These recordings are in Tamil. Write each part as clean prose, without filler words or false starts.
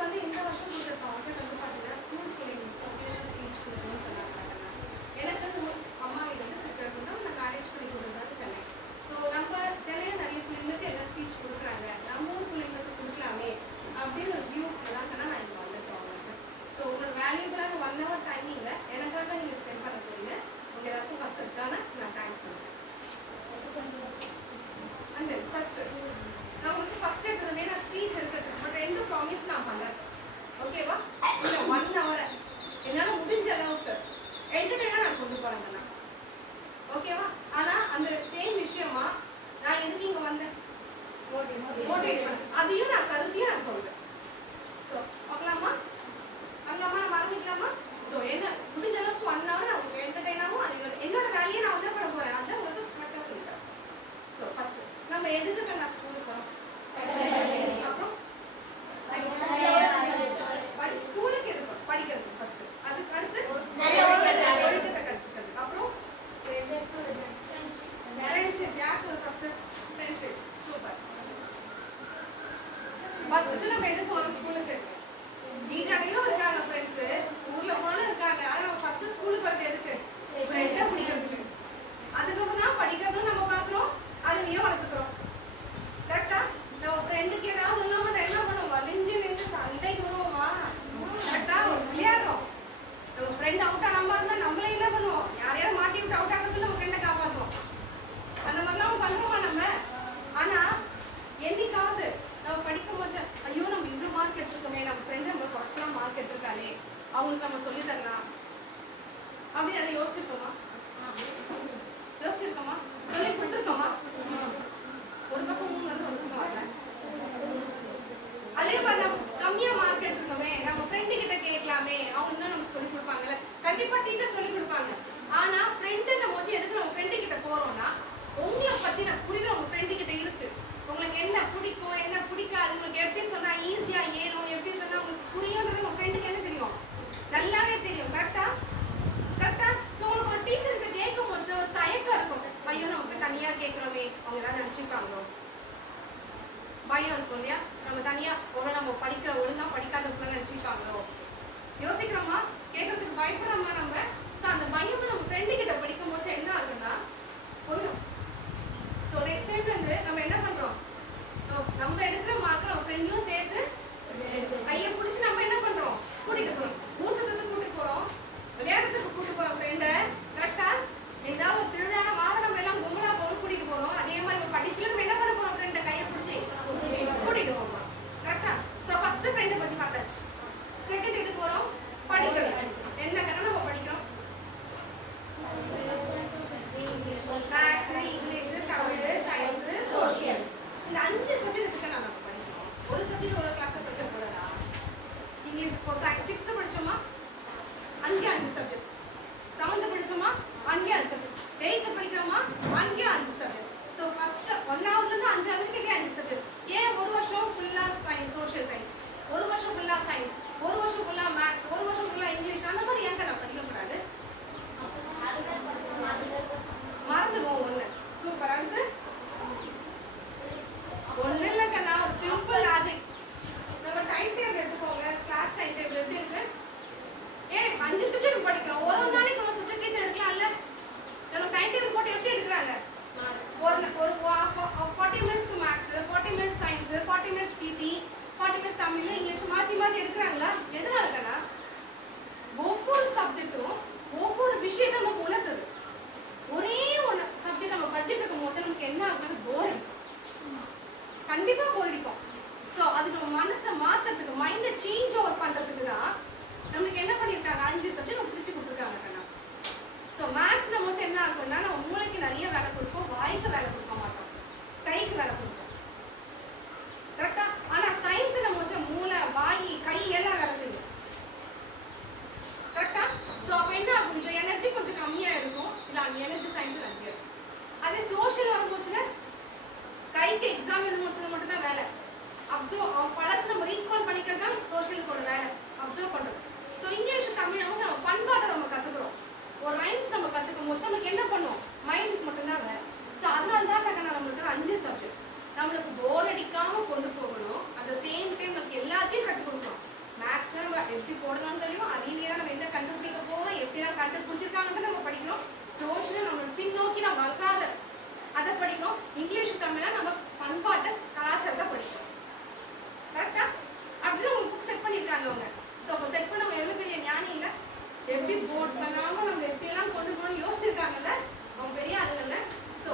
நம்மளுக்கு வந்து இந்த வருஷம் கொடுத்துருக்கோம் வந்து பார்த்தீங்கன்னா ஸ்கூல் பிள்ளைங்களுக்கு மோட்டிவேஷன் ஸ்பீச் கொடுக்கணும்னு சொன்னாங்க. எனக்கு வந்து அம்மா வீடு வந்து திருப்பி தான் நான் மேரேஜ் பண்ணி கொடுத்தது சென்னை. ஸோ நம்ம சென்னையில் நிறைய பிள்ளைங்களுக்கு எல்லாம் ஸ்பீச் கொடுக்குறாங்க, நம்ம ஊர் பிள்ளைங்களுக்கு கொடுக்கலாமே அப்படின்னு ஒரு வியூ தான் நான் இங்கே வந்துட்டோம். ஸோ உங்களோட வேல்யூபிளான 1 hour டைமிங்கில் எனக்காக நீங்கள் ஸ்பெண்ட் பண்ண போறீங்க. உங்கள் எல்லாருக்கும் ஃபர்ஸ்ட் அதுக்கான நான் தேங்க்ஸ் சொல்கிறேன். அந்த ஃபர்ஸ்ட் நான் உங்களுக்கு ஃபர்ஸ்ட் எடுத்ததுமே நான் ஸ்பீச் எடுக்கிறது பட் 2 ப்ராமிஸ் நான் பண்ணுறேன். ஓகேவா? இந்த 1 hour என்னால் முடிஞ்ச அளவுக்கு என்டர்டெயினாக நான் கொண்டு போகிறேங்கண்ணா. ஓகேவா? ஆனால் அந்த சேம் விஷயமா நான் எதுக்கு இங்கே வந்தேன் மோட்டிவேட் பண்ண அதையும் நான் கருத்தையும் நான் சொல்கிறேன். ஸோ பார்க்கலாமா? பண்ணலாமா? நான் ஆரம்பிக்கலாமா? ஸோ என்ன முடிஞ்ச அளவுக்கு 1 hour நான் உங்களுக்கு என்டர்டெயினாகவும் அது என்னோட வேலையை நான் வந்து பண்ண போகிறேன். அதான் உங்களுக்கு கரெக்டாக சொல்லிட்டேன். ஸோ ஃபர்ஸ்ட் நம்ம எதுக்கு நான் ஸ்கூலுக்கு போகிறோம்? அப்புறம் ஸ்கூலுக்கு எதுக்கு படிக்கிறது ஃபர்ஸ்ட், அதுக்கு அடுத்து ஒழுக்கத்தை கற்றுக்கிறது, அப்புறம் ஃப்ரெண்ட்ஷிப். யார் சொல்ல ஃபர்ஸ்ட்? ஃப்ரெண்ட்ஷிப். சூப்பர். ஃபர்ஸ்ட் நம்ம எதுக்கு போகிறோம் ஸ்கூலுக்கு? வீட்டாடையும் இருக்காங்க ஃப்ரெண்ட்ஸு, ஊரில் போனாலும் இருக்காங்க. ஆனால் நம்ம ஃபர்ஸ்ட் ஸ்கூலுக்கு வரது எதுக்கு? ஃப்ரெண்டை பிடிக்கிறதுக்கு. அதுக்கப்புறம் தான் படிக்கிறதும் நம்ம பார்க்குறோம், அதுவையும் வளர்த்துக்கிறோம். கரெக்டா? நம்ம ஃப்ரெண்டுக்கு ஏதாவது இல்லாமல் என்ன பண்ணுவோம்? வலிஞ்சு நின்று சண்டைக்கு வருவோமா? கரெக்டா? ஒரு விளையாடுறோம். நம்ம ஃப்ரெண்ட் அவுட் ஆகாம இருந்தால் நம்மளே என்ன பண்ணுவோம்? யாரையாவது மாட்டி விட்டு அவுட் ஆக சொல்லி நம்ம ஃப்ரெண்டை காப்பாற்றுவோம். அந்த மாதிரிலாம் பண்ணுவோமா நம்ம? ஆனால் என்னைக்காவது நம்ம படிக்கும் போது ஐயோ நம்ம இவ்வளோ மார்க் எடுத்துருக்கோமே, நம்ம ஃப்ரெண்டு நம்ம குறைச்சலாம் மார்க் எடுத்துருக்காளே, அவங்களுக்கு நம்ம சொல்லி தரலாம் அப்படின்னு அதை யோசிச்சிருக்கோமா? யோசிச்சிருக்கோமா? சொல்லி கொடுத்துருக்கோமா? ஒரு பக்கம் 3 வந்து ஒரு பக்கம் வரல. அதே மாதிரி நம்ம கம்மியாக மார்க் எடுத்துருக்கோமே, நம்ம ஃப்ரெண்டு கிட்ட கேட்கலாமே, அவங்க தான் நமக்கு சொல்லி கொடுப்பாங்கல்ல. கண்டிப்பாக டீச்சர் சொல்லி கொடுப்பாங்க. ஆனால் ஃப்ரெண்டு நம்ம வச்சு எதுக்கு நம்ம ஃப்ரெண்டு கிட்ட போகிறோம்னா, உங்களை பற்றி நான் புரிதல் உங்கள் ஃப்ரெண்டு கிட்ட இருக்கு. உங்களுக்கு என்ன பிடிக்கும் என்ன பிடிக்காது, உங்களுக்கு எப்படி சொன்னால் ஈஸியாக ஏறும், எப்படி சொன்னால் உங்களுக்கு புரியுன்றது உங்கள் ஃப்ரெண்டுக்கு என்ன தெரியும்? நல்லாவே தெரியும். கரெக்டா? கரெக்டா? ஸோ உங்களுக்கு ஒரு டீச்சர்கிட்ட கேட்கும் போது ஒரு தயக்கம் இருக்கும். ஐயோ நம்ம தனியாக கேட்குறோமே, அவங்க ஏதாவது நினச்சிப்பாங்களோ, பயம் இருக்கும் இல்லையா? நம்ம தனியாக நம்ம படிக்கிற ஒழுங்காக படிக்காத பிள்ளை நினச்சிப்பாங்களோ, யோசிக்கிறோமா? கேட்கறதுக்கு பயப்படுறோமா நம்ம? ஸோ அந்த பயம் நம்ம ஃப்ரெண்டு கிட்ட படிக்கும் போது என்ன ஆகுதுன்னா போயிடும். ஸோ நெக்ஸ்ட் டைம் வந்து நம்ம என்ன பண்ணுறோம்? நம்ம எடுக்கிற மார்க் நம்ம ஃப்ரெண்டையும் சேர்த்து கையை பிடிச்சி நம்ம என்ன பண்ணுறோம்? கூட்டிகிட்டு போகிறோம். ஊர் சுத்தத்துக்கு கூட்டிட்டு போகிறோம், விளையாடுறதுக்கு கூட்டிட்டு போகிறோம் ஃப்ரெண்டை. கரெக்டாக? ஏதாவது ஒரு திருவிழா மாத நம்ம எல்லாம் கும்பலாக போகிறோம், கூட்டிகிட்டு போகிறோம். அதே மாதிரி நம்ம படிக்கல நம்ம என்ன பண்ண போகிறோம்? ஃப்ரெண்டை கையை பிடிச்சி கூட்டிகிட்டு போகிறோம். கரெக்டாக? ஸோ ஃபஸ்ட்டு ஃப்ரெண்டை பற்றி பார்த்தாச்சு. செகண்ட் எதுக்கு போகிறோம்? படிக்கிறது. என்ன கணக்கு நம்ம படிக்கிறோம்? Maths, English, Tamil, science, social. இந்த 5 சப்ஜெக்ட்டுக்கு நம்ம படிக்கிறோம். ஒரு சப்ஜெக்ட் ஒரு கிளாஸில் படிச்ச போகிறதா? இங்கிலீஷ் இப்போ 6th படித்தோமா, அங்கே 5 சப்ஜெக்ட். 7th படித்தோமா, அங்கே 5 சப்ஜெக்ட். 8th படிக்கிறோமா, அங்கே 5 சப்ஜெக்ட். ஸோ ஃபஸ்ட்டு 1ஆவதுலேருந்து 5ஆவதுக்கு 5 சப்ஜெக்ட். ஏன் ஒரு வருஷம் ஃபுல்லாக சயின்ஸ், சோஷியல் சயின்ஸ், ஒரு வருஷம் ஃபுல்லாக சயின்ஸ், ஒரு வருஷம் ஃபுல்லாக மேக்ஸ், ஒரு வருஷம் ஃபுல்லாக இங்கிலீஷ், அந்த மாதிரி ஏங்க நான் படிக்கக்கூடாது? மறந்துடுவோம் ஒன்று. சூப்பர். அடுத்து ஒன்றும் இல்லைக்கண்ணா, ஒரு சிம்பிள் லாஜிக். நம்ம டைம் டேபிள் எடுத்துக்கோங்க. கிளாஸ் டைம் டேபிள் எப்படி இருக்கு? ஏன் 5 சப்ஜெக்ட் படிக்கிறோம், ஒரு நாளைக்கு நம்ம சப்ஜெக்ட் டீச்சர் எடுக்கலாம்ல? நம்ம டைம் டேபிள் போட்டு எப்படி எடுக்கிறாங்க? ஒரு 40 மினிட்ஸ்க்கு மேக்ஸ், 40 மினிட்ஸ் சயின்ஸ், 40 மினிட்ஸ் பிடி, 40 மினிட்ஸ் தமிழ், இங்கிலீஷ் மாற்றி மாற்றி எடுக்கிறாங்களா? எதனாலக்கண்ணா? ஒவ்வொரு சப்ஜெக்டும் ஒவ்வொரு விஷயத்தை நமக்கு உணர்த்துது. ஒரே ஒன்று சப்ஜெக்ட் நம்ம படிச்சுட்டு இருக்கும் போது நமக்கு என்ன ஆகுது? போர் அடிக்கும். கண்டிப்பாக போர் அடிக்கும். ஸோ அது நம்ம மனசை மாற்றுறதுக்கு, மைண்டை சேஞ்ச் ஓவர் பண்ணுறதுக்கு தான் நம்மளுக்கு என்ன பண்ணியிருக்காங்க? 5 சப்ஜெக்ட் நம்ம பிரித்து கொடுத்துருக்காங்க கண்ணா. ஸோ மேக்ஸ் நம்ம வந்து என்ன ஆகும்னா, நம்ம மூளைக்கு நிறைய வேலை கொடுப்போம், வாய்க்கு வேலை கொடுக்க மாட்டோம், கைக்கு வேலை கொடுப்போம். கரெக்டா? ஆனால் சயின்ஸ் நம்ம வச்ச மூளை, வாய், கை எல்லாம் வேலை செய்யும். கரெக்டா? ஸோ அப்போ என்ன ஆகும்? கொஞ்சம் எனர்ஜி கொஞ்சம் கம்மியாக இருக்கும், இல்லை அந்த எனர்ஜி சயின்ஸ் நிறைய இருக்கும். அதே சோஷியல் வரும்போச்சுன்னா கைக்கு எக்ஸாம் எழுத முடிச்சது மட்டும் தான் வேலை. அப்சர்வ் பழசு நம்ம ரீகால் பண்ணிக்கிறது தான் சோஷியலுக்கோட வேலை, அப்சர்வ் பண்ணுறது. ஸோ இங்கிலீஷ் தமிழ் நம்ம பண்பாட்டை நம்ம கற்றுக்குறோம். ஒரு ரைம்ஸ் நம்ம கற்றுக்கும் போது நமக்கு என்ன பண்ணுவோம்? மைண்டுக்கு மட்டும்தான் வேலை. ஸோ அதனால தான் நம்மளுக்கு 5 சப்ஜெக்ட். எப்படி போடணும்னு தெரியும். அறிவியலா நம்ம எந்த கண்டுபிடிக்க போறோம், எப்படிலாம் கண்டுபிடிச்சிருக்காங்கன்னு நம்ம படிக்கிறோம். சோஷியல் நம்ம பின்னோக்கி நம்ம வளர்க்காத அதை படிக்கிறோம். இங்கிலீஷ் தமிழா நம்ம பண்பாட்டை கலாச்சாரத்தை படிக்கிறோம். கரெக்டா? அப்படிதான் உங்களுக்கு புக் செட் பண்ணியிருக்காங்க அவங்க. ஸோ அப்போ செட் பண்ணவங்க எவ்வளோ பெரிய ஞானி இல்லை? எப்படி போர்ட் பண்ணாமல் நம்ம எப்படியெல்லாம் கொண்டு போகணும்னு யோசிச்சிருக்காங்கல்ல அவங்க பெரிய ஆளுங்கள்ல. ஸோ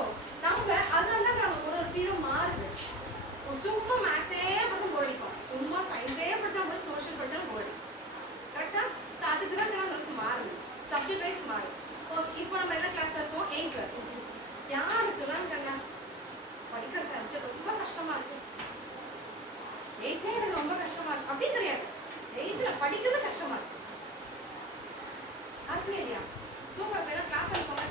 நம்ம அதனால தான் நம்ம ஒரு ஃபீலும் மாறுது. ஒரு சும்மா மேக்ஸே மட்டும் போடிப்போம், சும்மா சயின்ஸே படிச்சா கூட சோஷியல் படிச்சாலும் போடி. கரெக்டா? ஸோ அதுக்கு தான் நம்மளுக்கு மாறுது, சப்ஜெக்ட் வைஸ் மாறும். இப்போ நம்ம என்ன கிளாஸ்ல இருக்கோம்? 8th இருக்கோம். யாருக்கெல்லாம் கண்ணா படிக்கிற சப்ஜெக்ட் ரொம்ப கஷ்டமா இருக்கு, 8th எனக்கு ரொம்ப கஷ்டமா இருக்கு அப்படின்னு கிடையாது. 8th படிக்கிறது கஷ்டமா இருக்கு. அதுமே இல்லையா? சூப்பர், எல்லாம் கிளாப் பண்ணிக்கோங்க.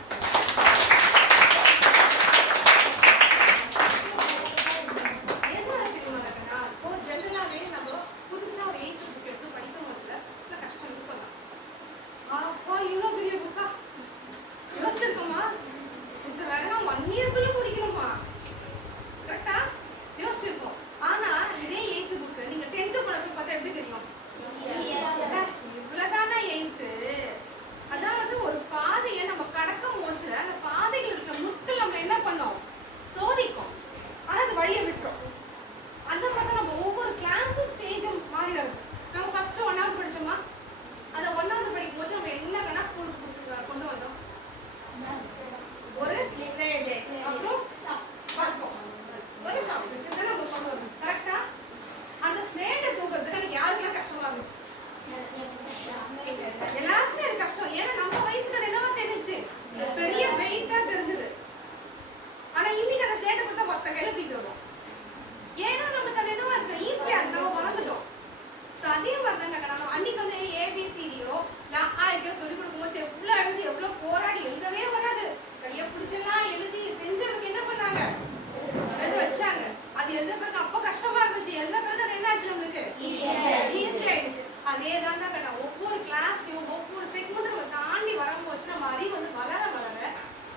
ஒவ்வொரு கிளாஸையும் ஒவ்வொரு செக்மெண்ட் நம்ம தாண்டி வரும்போது நம்ம அறிவு வந்து வளர வளர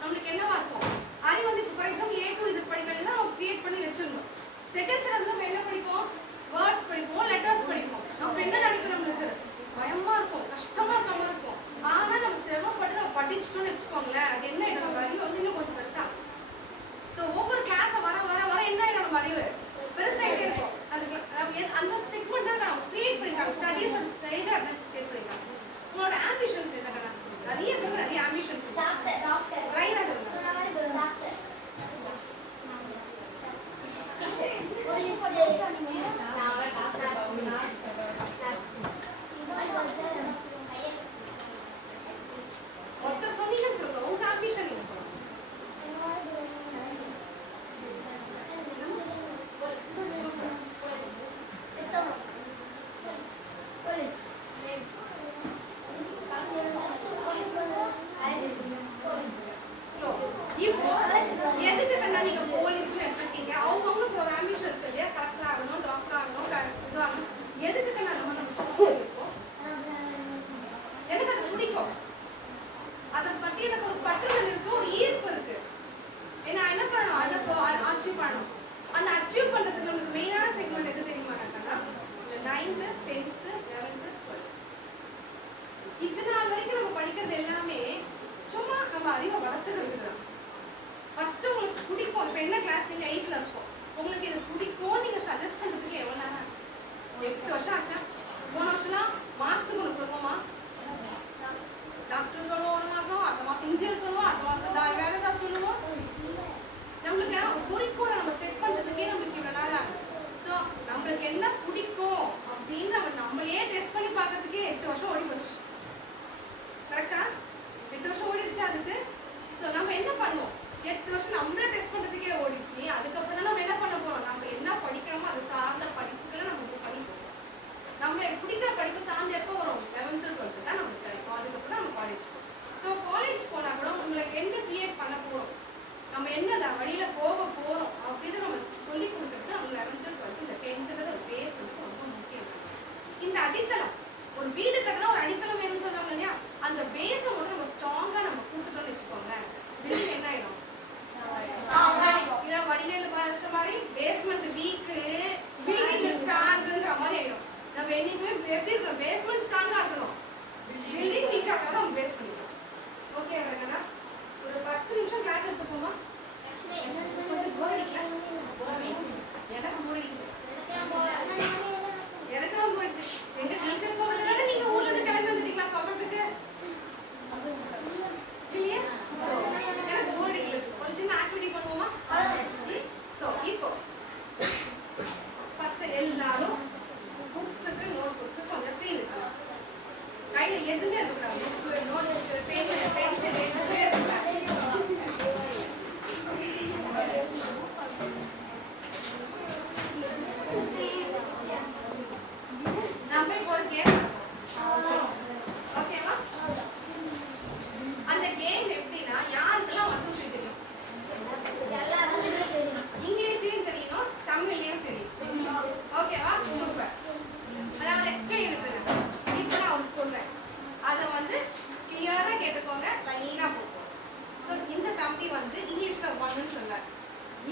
நம்மளுக்கு என்னவா இருக்கும்? அறிவு வந்து இப்போ for example A to Z படிக்கிறதுனா நம்ம கிரியேட் பண்ணி வச்சிருந்தோம். செகண்ட் ஸ்டாண்டர்ட்ல நம்ம என்ன படிப்போம்? வேர்ட்ஸ் படிப்போம், லெட்டர்ஸ் படிப்போம். நம்ம என்ன நினைக்கும்? நம்மளுக்கு பயமா இருக்கும், கஷ்டமா இருக்க மாதிரி இருக்கும். ஆனா நம்ம சிரமப்பட்டு நம்ம படிச்சிட்டோம்னு வச்சுக்கோங்களேன், அது என்ன ஆயிடும்? நம்ம அறிவு வந்து இன்னும் கொஞ்சம் பெருசா. ஸோ ஒவ்வொரு கிளாஸை வர வர வர என்ன ஆயிடும்? நம்ம அறிவு பெருசாகிட்டே இருக்கும். அந்த செக்மெண்ட் தான் நான் கிரியேட் பண்ணிருக்காங்க. ஸ்டடீஸ் அண்ட் ஸ்டைல அப்படின்னு கிரியேட் பண்ணிருக்காங்க. உங்களோட ஆம்பிஷன்ஸ் என்னன்னா நிறைய பேர் நிறைய ஆம்பிஷன்ஸ் லைனா சொல்லுங்க. ஒருத்தர் சொன்னீங்கன்னு சொல்லுங்க, உங்க ஆம்பிஷன் நீங்க சொல்லுங்க. இப்போ எதுக்கு கண்ணா நீங்க போலீஸ்னு எடுத்துட்டீங்க? அவங்கவுங்களுக்கு ஒரு ஆம்பிஷன் இருக்கு இல்லையா? கலெக்டர் ஆகணும், டாக்டர் ஆகணும், இது ஆகணும். எதுக்கு கண்ணா நம்ம இருக்கோம்? எனக்கு அது பிடிக்கும், அதை பற்றி எனக்கு ஒரு பற்றுதல் இருக்கு, ஒரு ஈர்ப்பு இருக்கு. ஏன்னா என்ன பண்ணணும்? அதை அச்சீவ் பண்ணணும். அந்த அச்சீவ் பண்றதுக்கு நமக்கு மெயினான செக்மெண்ட் எது தெரியுமா கண்ணா? இந்த 9th 10th 11th 12th. இது நாள் வரைக்கும் நம்ம படிக்கிறது எல்லாமே சும்மா நம்ம அறிவை வளர்த்துக்கிறது தான். ஃபர்ஸ்ட் உங்களுக்கு பிடிக்கும். இப்போ என்ன கிளாஸ் நீங்க 8th இருக்கோம், உங்களுக்கு இது பிடிக்கும் நீங்க சஜஸ்ட் பண்றதுக்கு எவ்வளவு நேரம் ஆச்சு? 8 வருஷம் ஆச்சா? 3 வருஷம்லாம் மாசத்துக்கு ஒன்று சொல்லுவோமா? டாக்டர் சொல்லுவோம் ஒரு மாசம், அடுத்த மாசம் இன்ஜினியர் சொல்லுவோம், அடுத்த மாசம் வேற ஏதாவது சொல்லுவோம். நம்மளுக்கு குறிக்கோளை நம்ம செட் பண்றதுக்கே நம்மளுக்கு இவ்வளவு நாள் ஆகும். ஸோ நம்மளுக்கு என்ன பிடிக்கும் அப்படின்னு நம்ம நம்மளே டெஸ்ட் பண்ணி பார்க்கறதுக்கே 8 வருஷம் ஓடி போச்சு. கரெக்டா? 8 வருஷம் ஓடிடுச்சு அதுக்கு. ஸோ நம்ம என்ன பண்ணுவோம்? 8 வருஷம் நம்மளே டெஸ்ட் பண்ணுறதுக்கே ஓடிச்சு. அதுக்கப்புறம் தான் நம்ம என்ன பண்ண போகிறோம்? நம்ம என்ன படிக்கிறோமோ அது சார்ந்த படிப்புகளை நம்ம படிப்போம். நம்மளை பிடிக்கிற படிப்பு சார்ந்து எப்போ வரும்? 11th 12th தான் நமக்கு கிடைக்கும். அதுக்கப்புறம் நம்ம காலேஜ் போகிறோம். நம்ம காலேஜ் போனால் கூட உங்களுக்கு என்ன கிரியேட் பண்ண போகிறோம், நம்ம என்ன வழியில் போக போகிறோம் அப்படின்னு நம்ம சொல்லிக் கொடுக்குறது நம்ம 11th 12th இந்த 10th ஒரு பேஸ் வந்து ரொம்ப முக்கியம். இந்த அடித்தளம், ஒரு வீடு கட்டினா ஒரு அடித்தளம் வேணும்னு சொல்லுவாங்க இல்லையா? அந்த பேஸை மட்டும் நம்ம ஸ்ட்ராங்காக நம்ம கூட்டுட்டோம்னு வச்சுக்கோங்க, பில்டிங் என்ன ஆயிடும்? இதான் வடிவேலு பாஷை மாதிரி பேஸ்மெண்ட் வீக்கு பில்டிங் ஸ்ட்ராங்குன்ற மாதிரி ஆயிடும். நம்ம என்னைக்குமே எப்படி இருக்கணும்? பேஸ்மெண்ட் ஸ்ட்ராங்கா இருக்கணும். பில்டிங் வீக்கா இருந்தா நம்ம பேஸ் பண்ணிக்கலாம். ஓகே வரேங்கண்ணா. ஒரு 10 நிமிஷம் கிளாஸ் எடுத்துப்போமா? கொஞ்சம் போர் அடிக்கல. எனக்கு போர் அடிக்குது. எனக்கெல்லாம் போர் அடிக்குது. எங்க டீச்சர் சொல்றதுனால நீங்க ஊர்ல இருந்து கிளம்பி வந்துட்டீங்களா சொல்றதுக்கு? இல்லையா? எனக்கு போர் அடிக்கல. ஒரு சின்ன ஆக்டிவிட்டி பண்ணுவோமா? சோ இப்போ ஃபர்ஸ்ட் எல்லாரும் புக்ஸுக்கு நோட் புக்ஸு கொஞ்சம் ஃப்ரீ இருக்கலாம். கையில் எதுவுமே இருக்கக்கூடாது. புக்கு நோட் புக்கு பென்சில் எதுவுமே இருக்கக்கூடாது. நம்ம இப்போ ஒரு கேம் ஓகேவா? அந்த கேம் எப்படின்னா யாருக்கெல்லாம் 1 2 3 தெரியும்? இங்கிலீஷ்லயும் தெரியணும், தமிழ்லயும் தெரியும். ஓகேவா? சூப்பர். அதாவது கை எழுப்புங்க. இப்போ நான் உங்களுக்கு சொல்றேன். அதை வந்து கிளியரா கேட்டுக்கோங்க, லைனா போகும். ஸோ இந்த தம்பி வந்து இங்கிலீஷ்ல 1ன்னு சொல்வார்,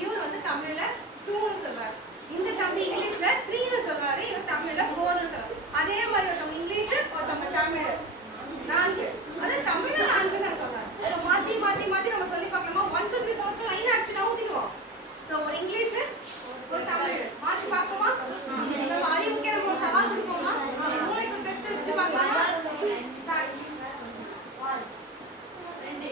இவர் வந்து தமிழ்ல 2ன்னு சொல்வார். இந்த தம்பி இங்கிலீஷ்ல 3ன்னு சொல்வாரு, இவர் தமிழ்ல 4ன்னு சொல்வார். அதே மாதிரி ஒருத்தவங்க இங்கிலீஷ், ஒருத்தவங்க தமிழ் 4. அது தமிழ்ல 4ன்னு சொல்றாங்க. ஸோ மாத்தி மாத்தி மாத்தி நம்ம சொல்லி பார்க்கலாமா? 1 2 3 சொல்ல லைனா ஆக்சுவலா ஊத்திடுவோம். ஸோ ஒரு இங்கிலீஷ், ஒரு தமிழ் மாத்தி பார்க்கலாமா? நம்ம அறிவுக்கே நம்ம ஒரு சவால் கொடுப்போமா? மூளைக்கு டெஸ்ட் வச்சு பார்க்கலாமா? ஸ்டார்ட். 1 2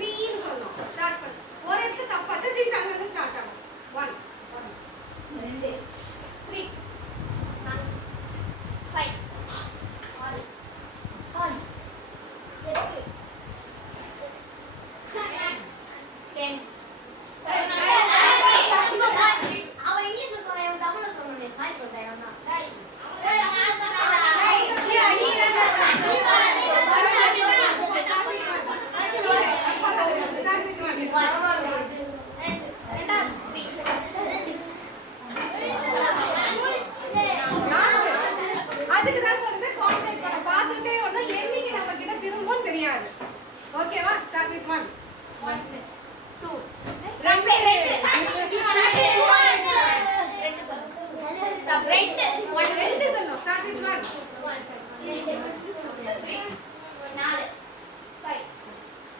3 சொல்லணும். ஸ்டார்ட் பண்ணு. ஒரு இடத்துல தப்பாச்சு திருப்பி அங்க இருந்து ஸ்டார்ட் ஆகும். 1 2 3 4 5 6 7 8 10. அவன் இங்கிலீஷ்ல சொன்னான், தமிழ்ல சொன்னேன். நான் சொல்றேன். அதுக்குதான் சொல்றது கான்சென்ட்ரேட் பண்ண. பார்த்துட்டே ஒண்ணு என்னைக்கு நம்ம கிட்ட திரும்பவும் தெரியாது. ஓகேவா? ஸ்டார்ட் வித் 1 1 2 ரெண்டு சொல்லணும். ஸ்டார்ட் வித் 1 2 3 4 5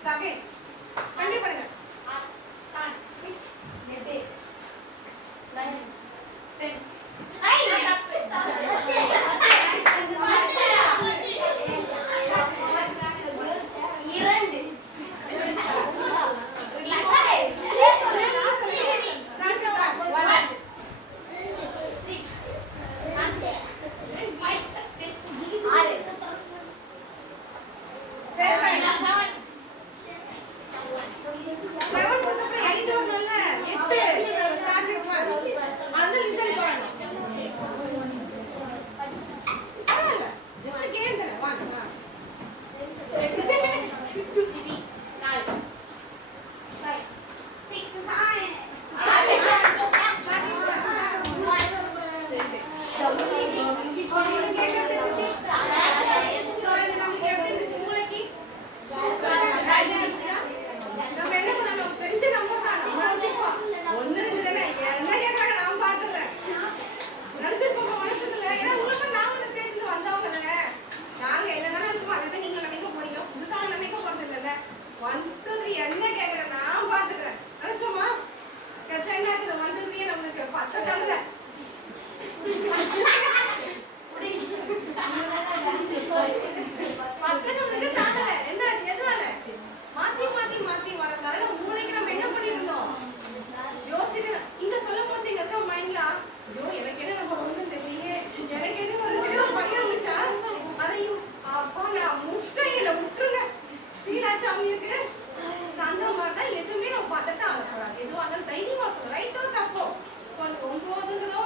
7 கண்டிப்பா பண்ணுங்க. 8 9 10 தைரியமா சொல்ல ரைட்டோ தப்போ 9ங்கிறதோ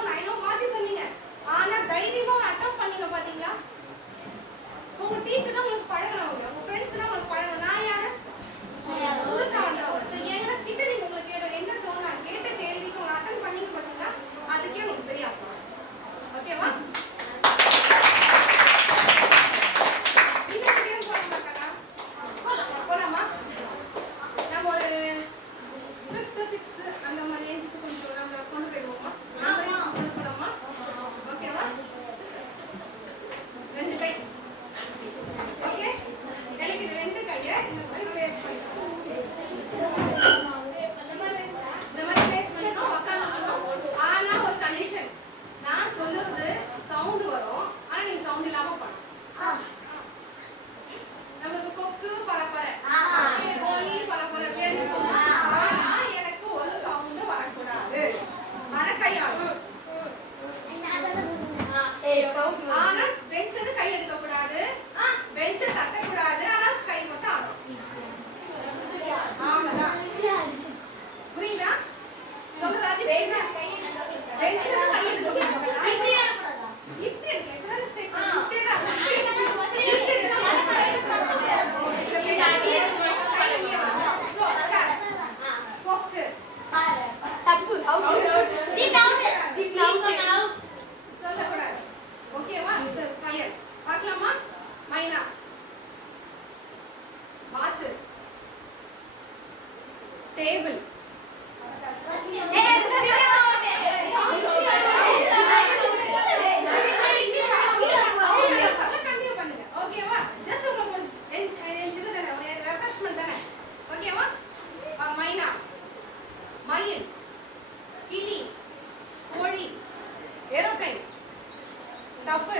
தப்பு.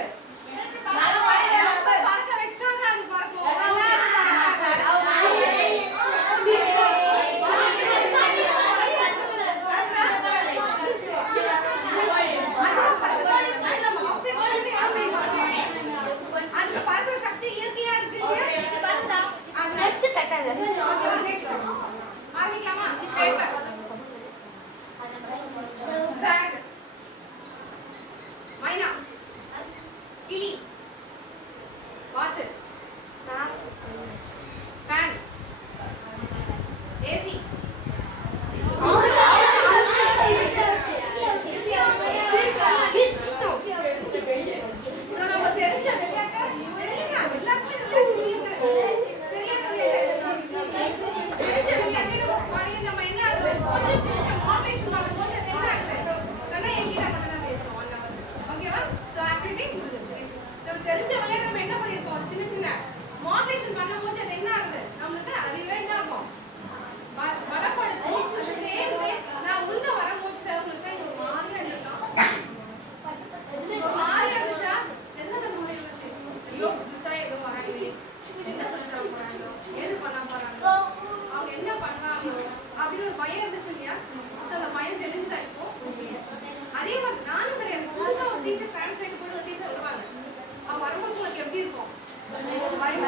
பறக்க வச்சாங்க அது பறக்கும். அதுக்கு பறக்கிற சக்தி இயற்கையா இருக்கு. ஆரம்பிக்கலாமா? பேப்பர், பேக், மைனா, கிளி, வாத்து, ஃபேன், ஏசி. சோ நம்ம தெரிஞ்ச விளையாட்டு எல்லாமே நம்ம என்ன மாடரேஷன் பண்ணும்போது என்ன ஆகுது? கண்ணா என்கிட்ட மட்டும் தான் பேசுவோம் 1 hour. ஓகேவா? சோ ஆக்டிவிட்டி முடிஞ்சிருச்சு. நம்ம தெரிஞ்ச விளையாட்டு நம்ம என்ன பண்ணிருக்கோம்? சின்ன சின்ன மாடரேஷன் பண்ணும்போது அது என்ன ஆகுது? நம்மளுக்கு அதுவே என்ன ஆகும்? வடப்படுத்தும். அது சேர்ந்து நான் உள்ள வரும்போது உங்களுக்கு இது ஒரு மாதிரியா இருக்கும். ஒரு மாதிரியா இருந்துச்சா? என்ன பண்ண முடியுது? ஐயோ புதுசா ஏதோ வராங்களே, என்ன சொல்லிட்டு போறாங்க, ஏது பண்ண போறாங்க, அவங்க என்ன பண்றாங்க அப்படின்னு ஒரு பயம் இருந்துச்சு இல்லையா? சோ அந்த பயம் தெளிஞ்சுதான் இப்போ. அதே மாதிரி நானும் கிடையாது. புதுசா ஒரு டீச்சர் டிரான்ஸ்லேட் போய் ஒரு டீச்சர் வருவாங்க. அவங்க வரும்போது உங்களுக்கு எப்படி இருக்கும்? பயம்.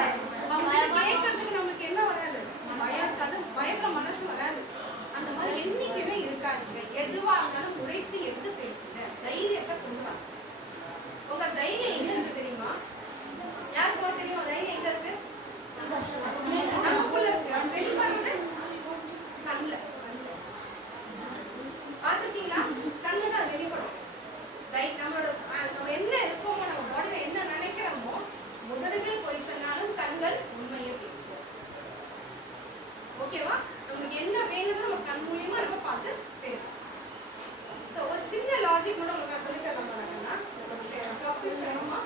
அவங்க கேட்கறதுக்கு நம்மளுக்கு என்ன வராது? பயம் இருக்காது, பயத்துல மனசு வராது. அந்த மாதிரி என்னைக்குமே இருக்காதுங்க. எதுவா இருந்தாலும் உரைத்து எடுத்து பேசுங்க, தைரியத்தை கொண்டு வாங்க. உங்க தைரியம் எங்க இருக்கு தெரியுமா? யாருக்கும் தெரியுமா தைரியம் எங்க இருக்கு? நமக்குள்ள இருக்கு. வெளிப்படுறது கண்ணுல. பார்த்துருக்கீங்களா? கண்ணு தான் வெளிப்படும். நம்ம என்ன இருக்கோமோ, நம்ம பாடியில என்ன நினைக்கிறோமோ, முதல்கள் போய் சொன்னாலும் கண்கள் உண்மையை பேசுவோம். ஓகேவா? நமக்கு என்ன வேணுமோ நம்ம கண் மூலியமா நம்ம பார்த்து பேசலாம். சோ ஒரு சின்ன லாஜிக் கூட உங்களுக்கு சொல்லி தர போறாங்கன்னா, சாக்லேட் வேணுமா?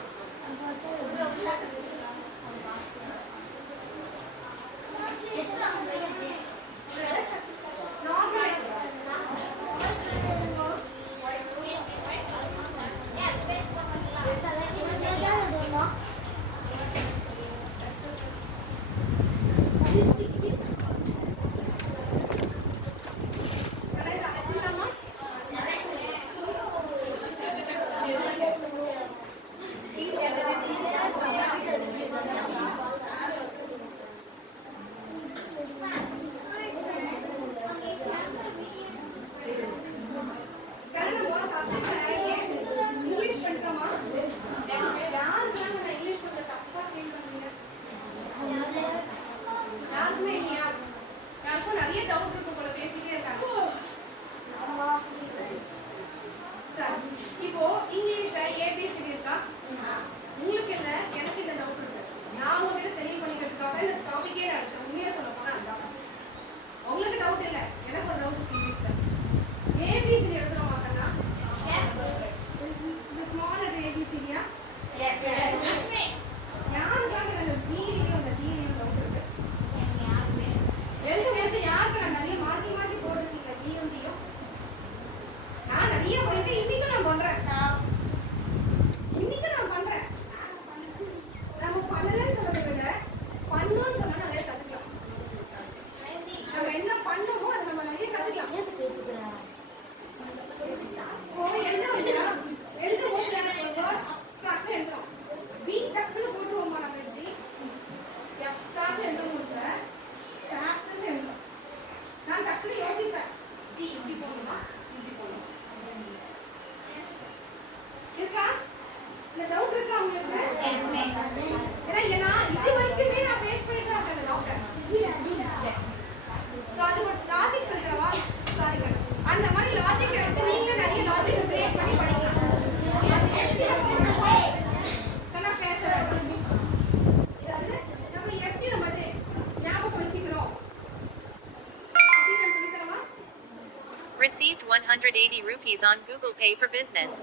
இப்போ இங்கிலீஷ்ல ஏபிசிடி இருக்கா? உங்களுக்கு என்ன, எனக்கு இந்த டவுட் இருக்கு. நான் உங்ககிட்ட தெளிவு பண்ணிக்கிறதுக்காக இந்த டாபிக்கே நடத்த உண்மையா சொல்ல போனா அதுதான். உங்களுக்கு டவுட் இல்லை, எனக்கு ஒரு டவுட் இருக்கு. இங்கிலீஷ்ல ஏபிசிடி எழுதுற மாட்டேன்னா இந்த ஸ்மால் லெட்டர் ஏபிசிடியா? யாருக்காக அந்த பிலையும் அந்த டிலையும் டவுட் இருக்கு? எழுத முடிச்சு யாருக்கு நான் நிறைய மாற்றி மாற்றி போட்டுருக்கீங்க டியும் டியும். நான் நிறைய பண்ணிட்டு இன்னைக்கு நான் பண்றேன். நம்ம பண்ணலன்னு சொல்றதை விட பண்ணணும்னு சொன்னா நிறைய கத்துக்கலாம். நம்ம என்ன பண்ணமோ அதை நம்ம நிறைய கத்துக்கலாம். எழுத போது அப்ஸ்ட்ராக்ட் எழுதுறோம். பி டக்குன்னு போட்டுவோமா? நம்ம எப்படி அப்ஸ்ட்ராக்ட் எழுத முடிச்ச சாப்ஸ்ன்னு எழுதுறோம். நான் டக்குன்னு யோசிப்பேன், பி இப்படி போகணுமா இப்படி போகணும் இருக்கா? இந்த டவுட் இருக்கா உங்களுக்கு? ஏன்னா இது வரைக்குமே நான் ஃபேஸ் பண்ணிட்டு இருக்கேன் அந்த டவுட்டை. ஸோ அது ஒரு லாஜிக் சொல்லிடுறவா? Sorry madam. அந்த மாதிரி லாஜிக்கை வச்சு நீங்களே நிறைய லாஜிக்கை கிரியேட் பண்ணி படிக்கலாம். நான் பேசுறேன். நம்ம எப்படி நம்ம ஞாபகம் வச்சுக்கிறோம் அப்படின்னு நான் சொல்லி தரவா? Received 180 rupees on Google Pay for Business.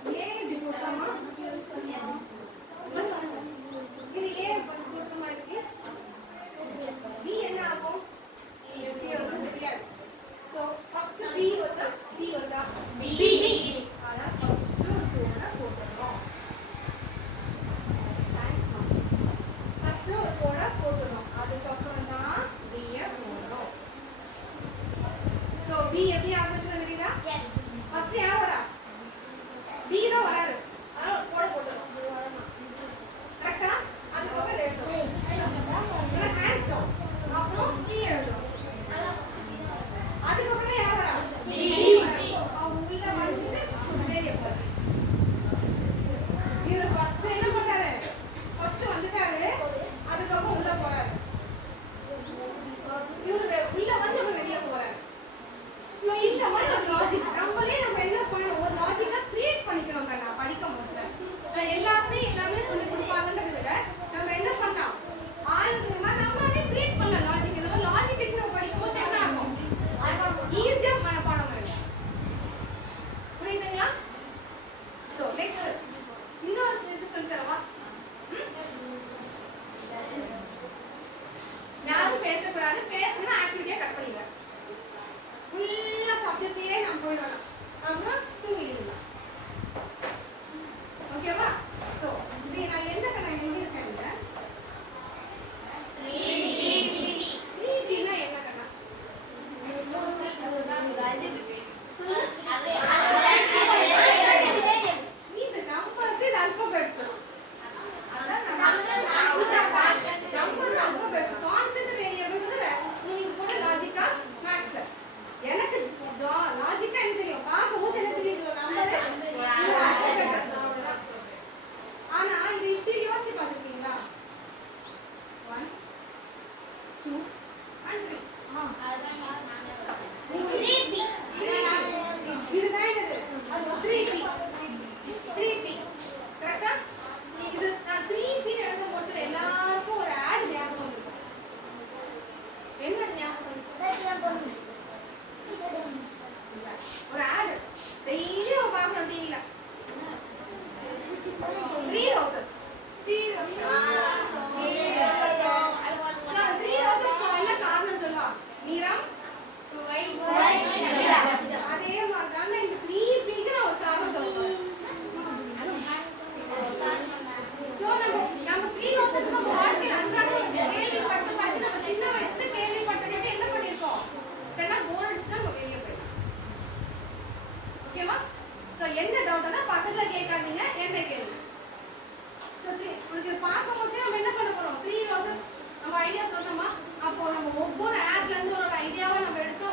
இது ஏன் கூட்டமா இருக்கு? பி என்ன ஆகும்? தெரியாது. ஸோ ஃபர்ஸ்ட் பி வருதா? பி. ஆனால் ஃபர்ஸ்ட் போட்டுறோம். பக்கத்துல கேட்காதீங்க, என்ன கேளுங்க. ஸோ உனக்கு பார்க்கும் போதே நம்ம என்ன பண்ண போறோம்? 3 ரோசஸ் நம்ம ஐடியா சொன்னோமா? அப்போ நம்ம ஒவ்வொரு ஆட்ல இருந்து ஒரு ஐடியாவை நம்ம எடுத்து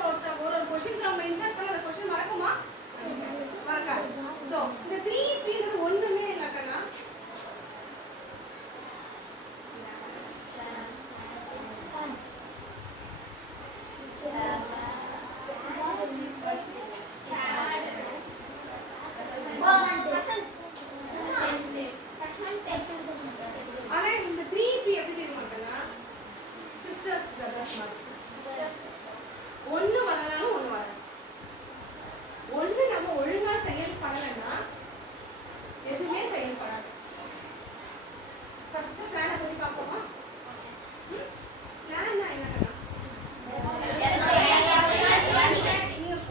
ஒரு கொஸ்டின் நம்ம இன்சர்ட் பண்ண அந்த கொஸ்டின் மறக்குமா? மறக்காது. ஸோ இந்த 3Pன்றது ஒண்ணுமே இல்லை கண்ணா. ஆனா இந்த 3P எப்படி தெரியுமாக்கன்னா சிஸ்டர்ஸ் பிரதர்ஸ் மாதிரி. ஒண்ணு வரலனாலும் ஒண்ணு வராது. ஒண்ணு நம்ம ஒழுங்கா செயல்படலைன்னா எதுவுமே செயல்படாது. ஃபர்ஸ்ட் பிளானை பத்தி பார்ப்போமா? பிளான் என்ன கண்ணா?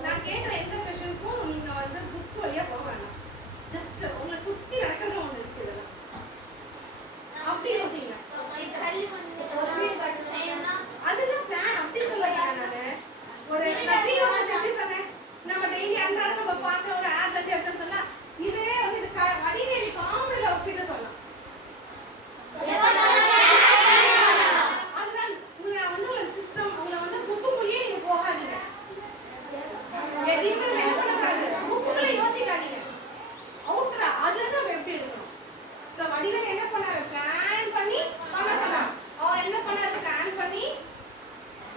நான் கேட்குற எந்த கொஸ்டினுக்கும் நீங்க வந்து புக் வழியா போக வேண்டாம். ஜஸ்ட் உங்களை சுத்தி நடக்கிறது ஒண்ணு இருக்கு. இதெல்லாம் அப்படி யோசிங்க. அதுதான் பிளான். அப்படி சொல்லல நானு. ஒரு 3 ரோசஸ் எப்படி சொன்னேன்? நம்ம டெய்லி அன்றாடம் நம்ம பார்க்குற ஒரு ஆட்ல இருந்து எடுத்து சொல்லலாம். இதே வந்து இது அடிநேரி காமெடியில் ஒப்பிட்டு சொல்லலாம். அதுதான் உங்களை வந்து உங்களை சிஸ்டம் உங்களை வந்து புக்குக்குள்ளேயே நீங்க போகாதீங்க. எதையுமே நம்ம என்ன பண்ணக்கூடாது? புக்குக்குள்ளே யோசிக்காதீங்க. அவுட்ரா அதுல இருந்து நம்ம எப்படி எடுக்கணும்? ஸோ வடிவேல் என்ன பண்ணாரு? பிளான் பண்ணி பண்ண சொன்னார். அவர் என்ன பண்ணாரு? பிளான் பண்ணி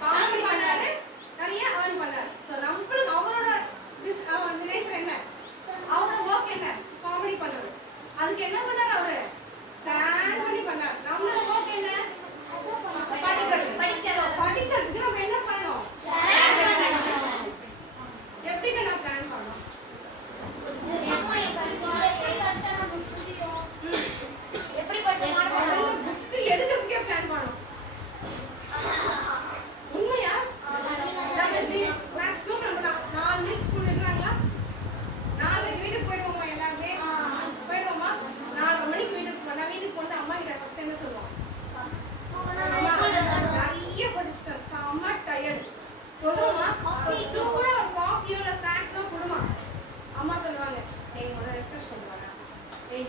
காமெடி பண்ணாரு, நிறைய earn பண்ணாரு. ஸோ நம்மளுக்கு அவரோட நேச்சர் என்ன? அவரோட ஒர்க் என்ன? காமெடி பண்ணது. அதுக்கு என்ன பண்ணாரு? அவரு பிளான் பண்ணி பண்ணார். நம்மளோட ஒர்க் என்ன? படிக்கிறதுக்கு நம்ம என்ன பண்ணணும்? எப்படி நான் பிளான் பண்ணணும்? புக்கு எடுக்கிறதுக்கே பிளான் பண்ணணும். உண்மையா? மேக்ஸிமம் நம்ம 4 வீக் ஸ்கூல் இருக்கிறாங்களா? 4 வீட்டுக்கு போயிடுவோமா? எல்லாருமே போயிடுவோமா? 4 மணிக்கு வீட்டுக்கு நான் வீட்டுக்கு போட்டு அம்மா கிட்ட ஃபர்ஸ்ட் என்ன சொல்லுவோம்? நிறைய படிச்சுட்டேன், செம்ம டயர்டு சொல்லுவோமா? கூட ஒரு காஃபியோட ஸ்நாக்ஸோ கொடுமா. அம்மா சொல்லுவாங்க, முதல்ல ரெஃப்ரெஷ் பண்ணிட்டு வரேன்,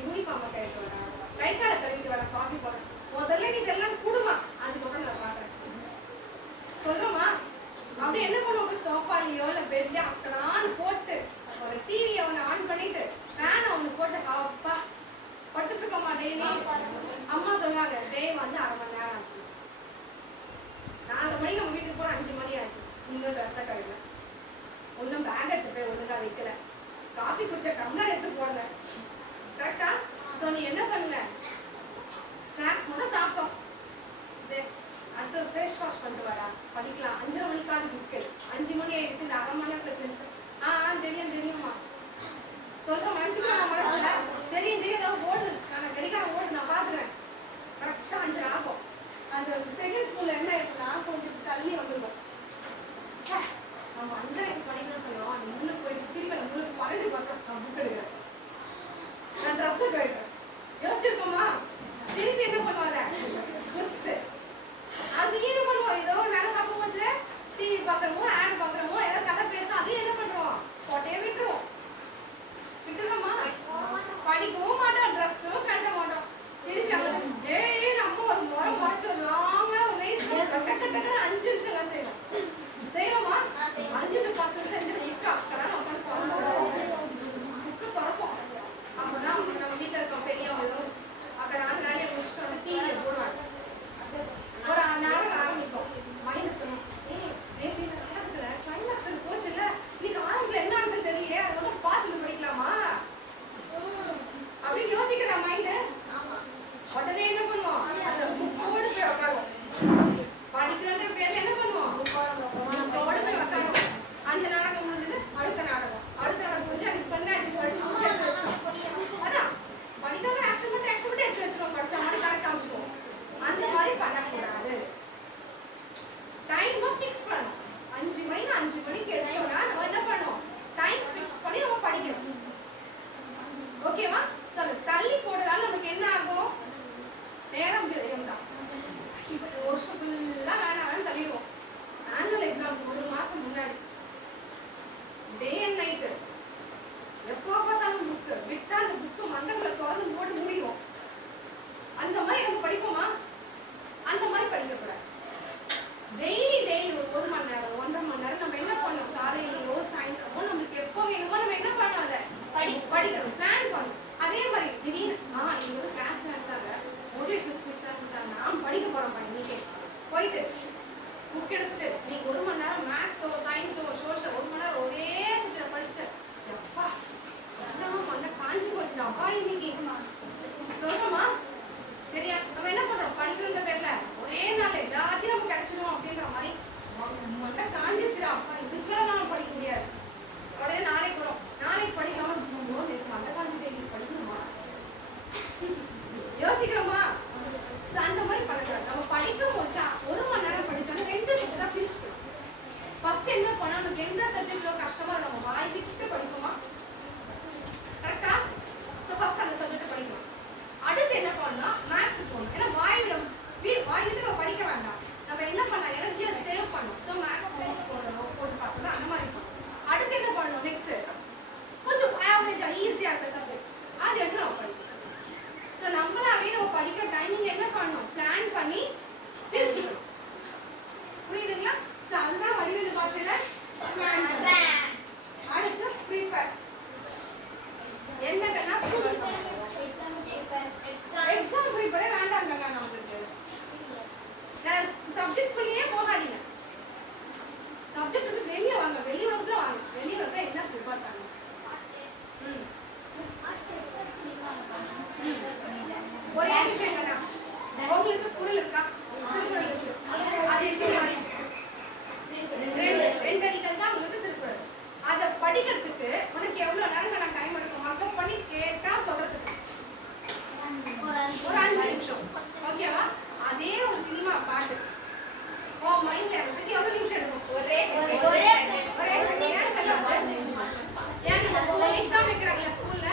யூனிஃபார்மை கைட்டு வரேன், கை காலை கழுவிட்டு வரேன், காஃபி போடுறேன், முதல்ல நீ இதெல்லாம் கொடுமா, அதுக்கப்புறம் நான் பாடுறேன் சொல்றோமா? அப்படி என்ன பண்ணுவோம்? சோஃபாலையோ இல்லை பெட்லையோ அக்கடான்னு போட்டு ஒரு டிவியை ஒன்று ஆன் பண்ணிட்டு ஃபேனை ஒன்று போட்டு அப்பா படுத்துட்டு இருக்கோமா டெய்லி. அம்மா சொல்லுவாங்க, டே வந்து 1/2 மணி நேரம் ஆச்சு, 4 மணிக்கு நம்ம வீட்டுக்கு போன 5 மணி ஆச்சு, இன்னும் ட்ரெஸ்ஸை கழுவல, ஒன்றும் பேக் எடுத்து போய் ஒழுங்கா வைக்கல, காஃபி குடிச்ச டம்ளர் எடுத்து போடல. கரெக்டா? ஸோ நீ என்ன பண்ணுங்க? ஸ்நாக்ஸ் மட்டும் சாப்பிட்டோம், சரி அடுத்து ஃபேஸ் வாஷ் பண்ணிட்டு வரா, படிக்கலாம், 5:30 மணிக்கான புக்கு, 5 மணி ஆயிடுச்சு, இந்த 1/2 மணி நேரத்தில் செஞ்சு தெரியுமா சொல்றோம். நினச்சிக்கலாம் மனசுல தெரியும் ஏதாவது ஓடுது, நான் கடிகாரம் ஓடுது, நான் பார்த்துக்கிறேன். கரெக்டாக 5:30 ஆகும். அந்த செகண்ட் ஸ்கூல்ல என்ன இருக்குன்னா கொஞ்சம் தள்ளி வந்துடும். நம்ம 5:30க்கு படிக்கணும்னு சொல்லுவோம், அந்த 3 போயிடுச்சு, திருப்பி அந்த 3 12 பக்கம் நான் புக் எடுக்கிறேன், நான் ட்ரெஸ்ஸை போயிடுறேன். யோசிச்சிருக்கோமா? திருப்பி என்ன பண்ணுவாங்க? ட்ரெஸ் அது என்ன பண்ணுவோம்? ஏதோ ஒரு வேலை பார்க்க போச்சுல, டிவி பார்க்குறமோ ஆட் பார்க்குறமோ ஏதாவது கதை பேசும், அதையும் என்ன பண்ணுவோம்? போட்டே விட்டுருவோம். விட்டுருமா? படிக்கவும் மாட்டோம், ட்ரெஸ்ஸும் கட்ட மாட்டோம். திருப்பி அவங்க நம்ம ஒரு முறை மறைச்சு லாங்காக ஒரு நைஸ் கட்ட 5 நிமிஷம் எல்லாம் செய்யலாம். செய்யலாமா? 5 to 10 நிமிஷம் செஞ்சு புக்கு திறப்போம். அப்போதான் நம்ம வீட்டில் இருக்கோம் பெரியவங்க அக்கட வேலையை முடிச்சுட்டு வந்து டிவியை போடுவாங்க. ஒரு நேரம் ஆரம்பிக்கும். மைண்ட் சொல்லும், நேற்று நேரத்தில் ட்ரைலாக்ஷன் போச்சு இல்லை, இன்னைக்கு ஆரம்பத்தில் என்ன ஆகுதுன்னு தெரியலையே, அதை மட்டும் பார்த்துட்டு படிக்கலாமா அப்படின்னு யோசிக்கிற மைண்டு. உடனே என்ன பண்ணுவோம்? அந்த புக்கோடு போய் உட்காருவோம். படிக்கிறன்ற பேர்ல என்ன பண்ணுவோம்? புக்கோடு போய் உட்காருவோம். அந்த நாடகம் முடிஞ்சது, அடுத்த நாடகம் முடிஞ்சு அதுக்கு பண்ணாச்சு படிச்சு முடிச்சு எடுத்து வச்சிருவோம். அதான் படிக்காம ஆக்ஷன் மட்டும் எடுத்து வச்சிருவோம், படிச்ச மாதிரி கணக்கு காமிச்சிருவோம். அந்த மாதிரி பண்ணக்கூடாது. டைமை ஃபிக்ஸ் பண்ணணும். 5 மணிக்கு 5 மணிக்கு எடுத்தோம்னா நம்ம என்ன பண்ணணும்? டைம் ஃபிக்ஸ் பண்ணி நம்ம படிக்கணும். ஓகேவா? ஸோ தள்ளி போடுறதால நமக்கு என்ன ஆகும்? நேரம் விரயம் தான். இப்போ வருஷம் ஃபுல்லாக வேணாம் தள்ளிடுவோம். ஆனுவல் எக்ஸாம் 1 மாதம் முன்னாடி டே அண்ட் நைட்டு எப்போ பார்த்தாலும் புக்கு விட்டா அந்த படிக்கணும், பிளான் பண்ணணும். அதே மாதிரி திடீர்னு இங்க ஒரு கிளாஸ் நடத்தாங்க, மோட்டிவேஷனல் ஸ்பீச் கொடுத்தாங்க, நான் படிக்க போறேன் இன்னைக்கு போயிட்டு புக் எடுத்துட்டு நீங்க 1 மணி நேரம் மேக்ஸோ சயின்ஸோ சோஷியல் 1 மணி நேரம் ஒரே சப்ஜெக்ட் படிச்சுட்டு அப்பா என்னமா மண்ணை காஞ்சி போச்சுடா அப்பா இன்னைக்கு சொல்றோமா சரியா? நம்ம என்ன பண்றோம், படிக்கிற பேர்ல ஒரே நாள் எல்லாத்தையும் நம்ம கிடைச்சிடும் அப்படின்ற மாதிரி மண்ணை காஞ்சிச்சுடா அப்பா இதுக்குள்ள நாம படிக்க முடியாது. உடனே நாளைக்கு வரும், நாளைக்கு படிக்காம மண்ணை காஞ்சி படிக்கணுமா யோசிக்கிறோமா? அந்த மாதிரி பண்ணக்கூடாது. நம்ம படிக்கும் போச்சா 1 மணி நேரம் படிச்சோன்னா 2 சப்ஜெக்டா பிரிச்சுக்கணும். ஃபர்ஸ்ட் என்ன பண்ணணும், எந்த சப்ஜெக்ட்ல கஷ்டமா நம்ம வாய் விட்டு படிப்போமா, கரெக்டா? ஸோ ஃபர்ஸ்ட் அந்த சப்ஜெக்ட் படிக்கணும். அடுத்து என்ன பண்ணலாம், மேக்ஸ் போகணும். ஏன்னா வாய் விட்டு நம்ம படிக்க வேண்டாம், நம்ம என்ன பண்ணலாம், எனர்ஜி அதை சேவ் பண்ணணும். ஸோ மேக்ஸ் போடணும், போட்டு பார்க்கணும், அந்த மாதிரி இருக்கும். அடுத்து என்ன பண்ணணும், நெக்ஸ்ட் கொஞ்சம் ஆவரேஜா ஈஸியா இருக்க சப்ஜெக்ட் அது எடுத்து நம்ம படிக்கணும். ஸோ நம்மளாவே நம்ம படிக்கிற டைமிங் என்ன பண்ணணும், பிளான் பண்ணி பிரிச்சுக்கணும். புரியுதுங்களா? ஸோ அதுதான் வடிவேலு பாஷையில பிளான் பண்ணணும். அடுத்து ப்ரிப்பேர். என்னன்னா எக்ஸாம் ப்ரிப்பேரே வேண்டாங்க நம்மளுக்கு. சப்ஜெக்ட் குள்ளேயே போகாதீங்க, சப்ஜெக்ட் வந்து வெளியே வாங்க, வெளியே வந்து வாங்க, வெளியே வந்து என்ன ப்ரிப்பேர் பண்ணுங்க. ஒரே விஷயம் என்னன்னா உங்களுக்கு குரல் இருக்கா, திருக்குறள் இருக்கு, அது எப்படி வரையும் 2 அடிகள் தான் உங்களுக்கு திருக்குறள். அதை படிக்கிறதுக்கு உனக்கு எவ்வளவு நேரம் நான் டைம் எடுக்கும், மக்கப் பண்ணி கேட்டா சொல்றதுக்கு ஒரு 5 நிமிஷம், ஓகேவா? அதே ஒரு சினிமா பாட்டு உன் மைண்ட்ல இருக்கு எவ்வளவு நிமிஷம் எடுக்கும், ஒரே எக்ஸாம் வைக்கிறாங்களா ஸ்கூல்ல,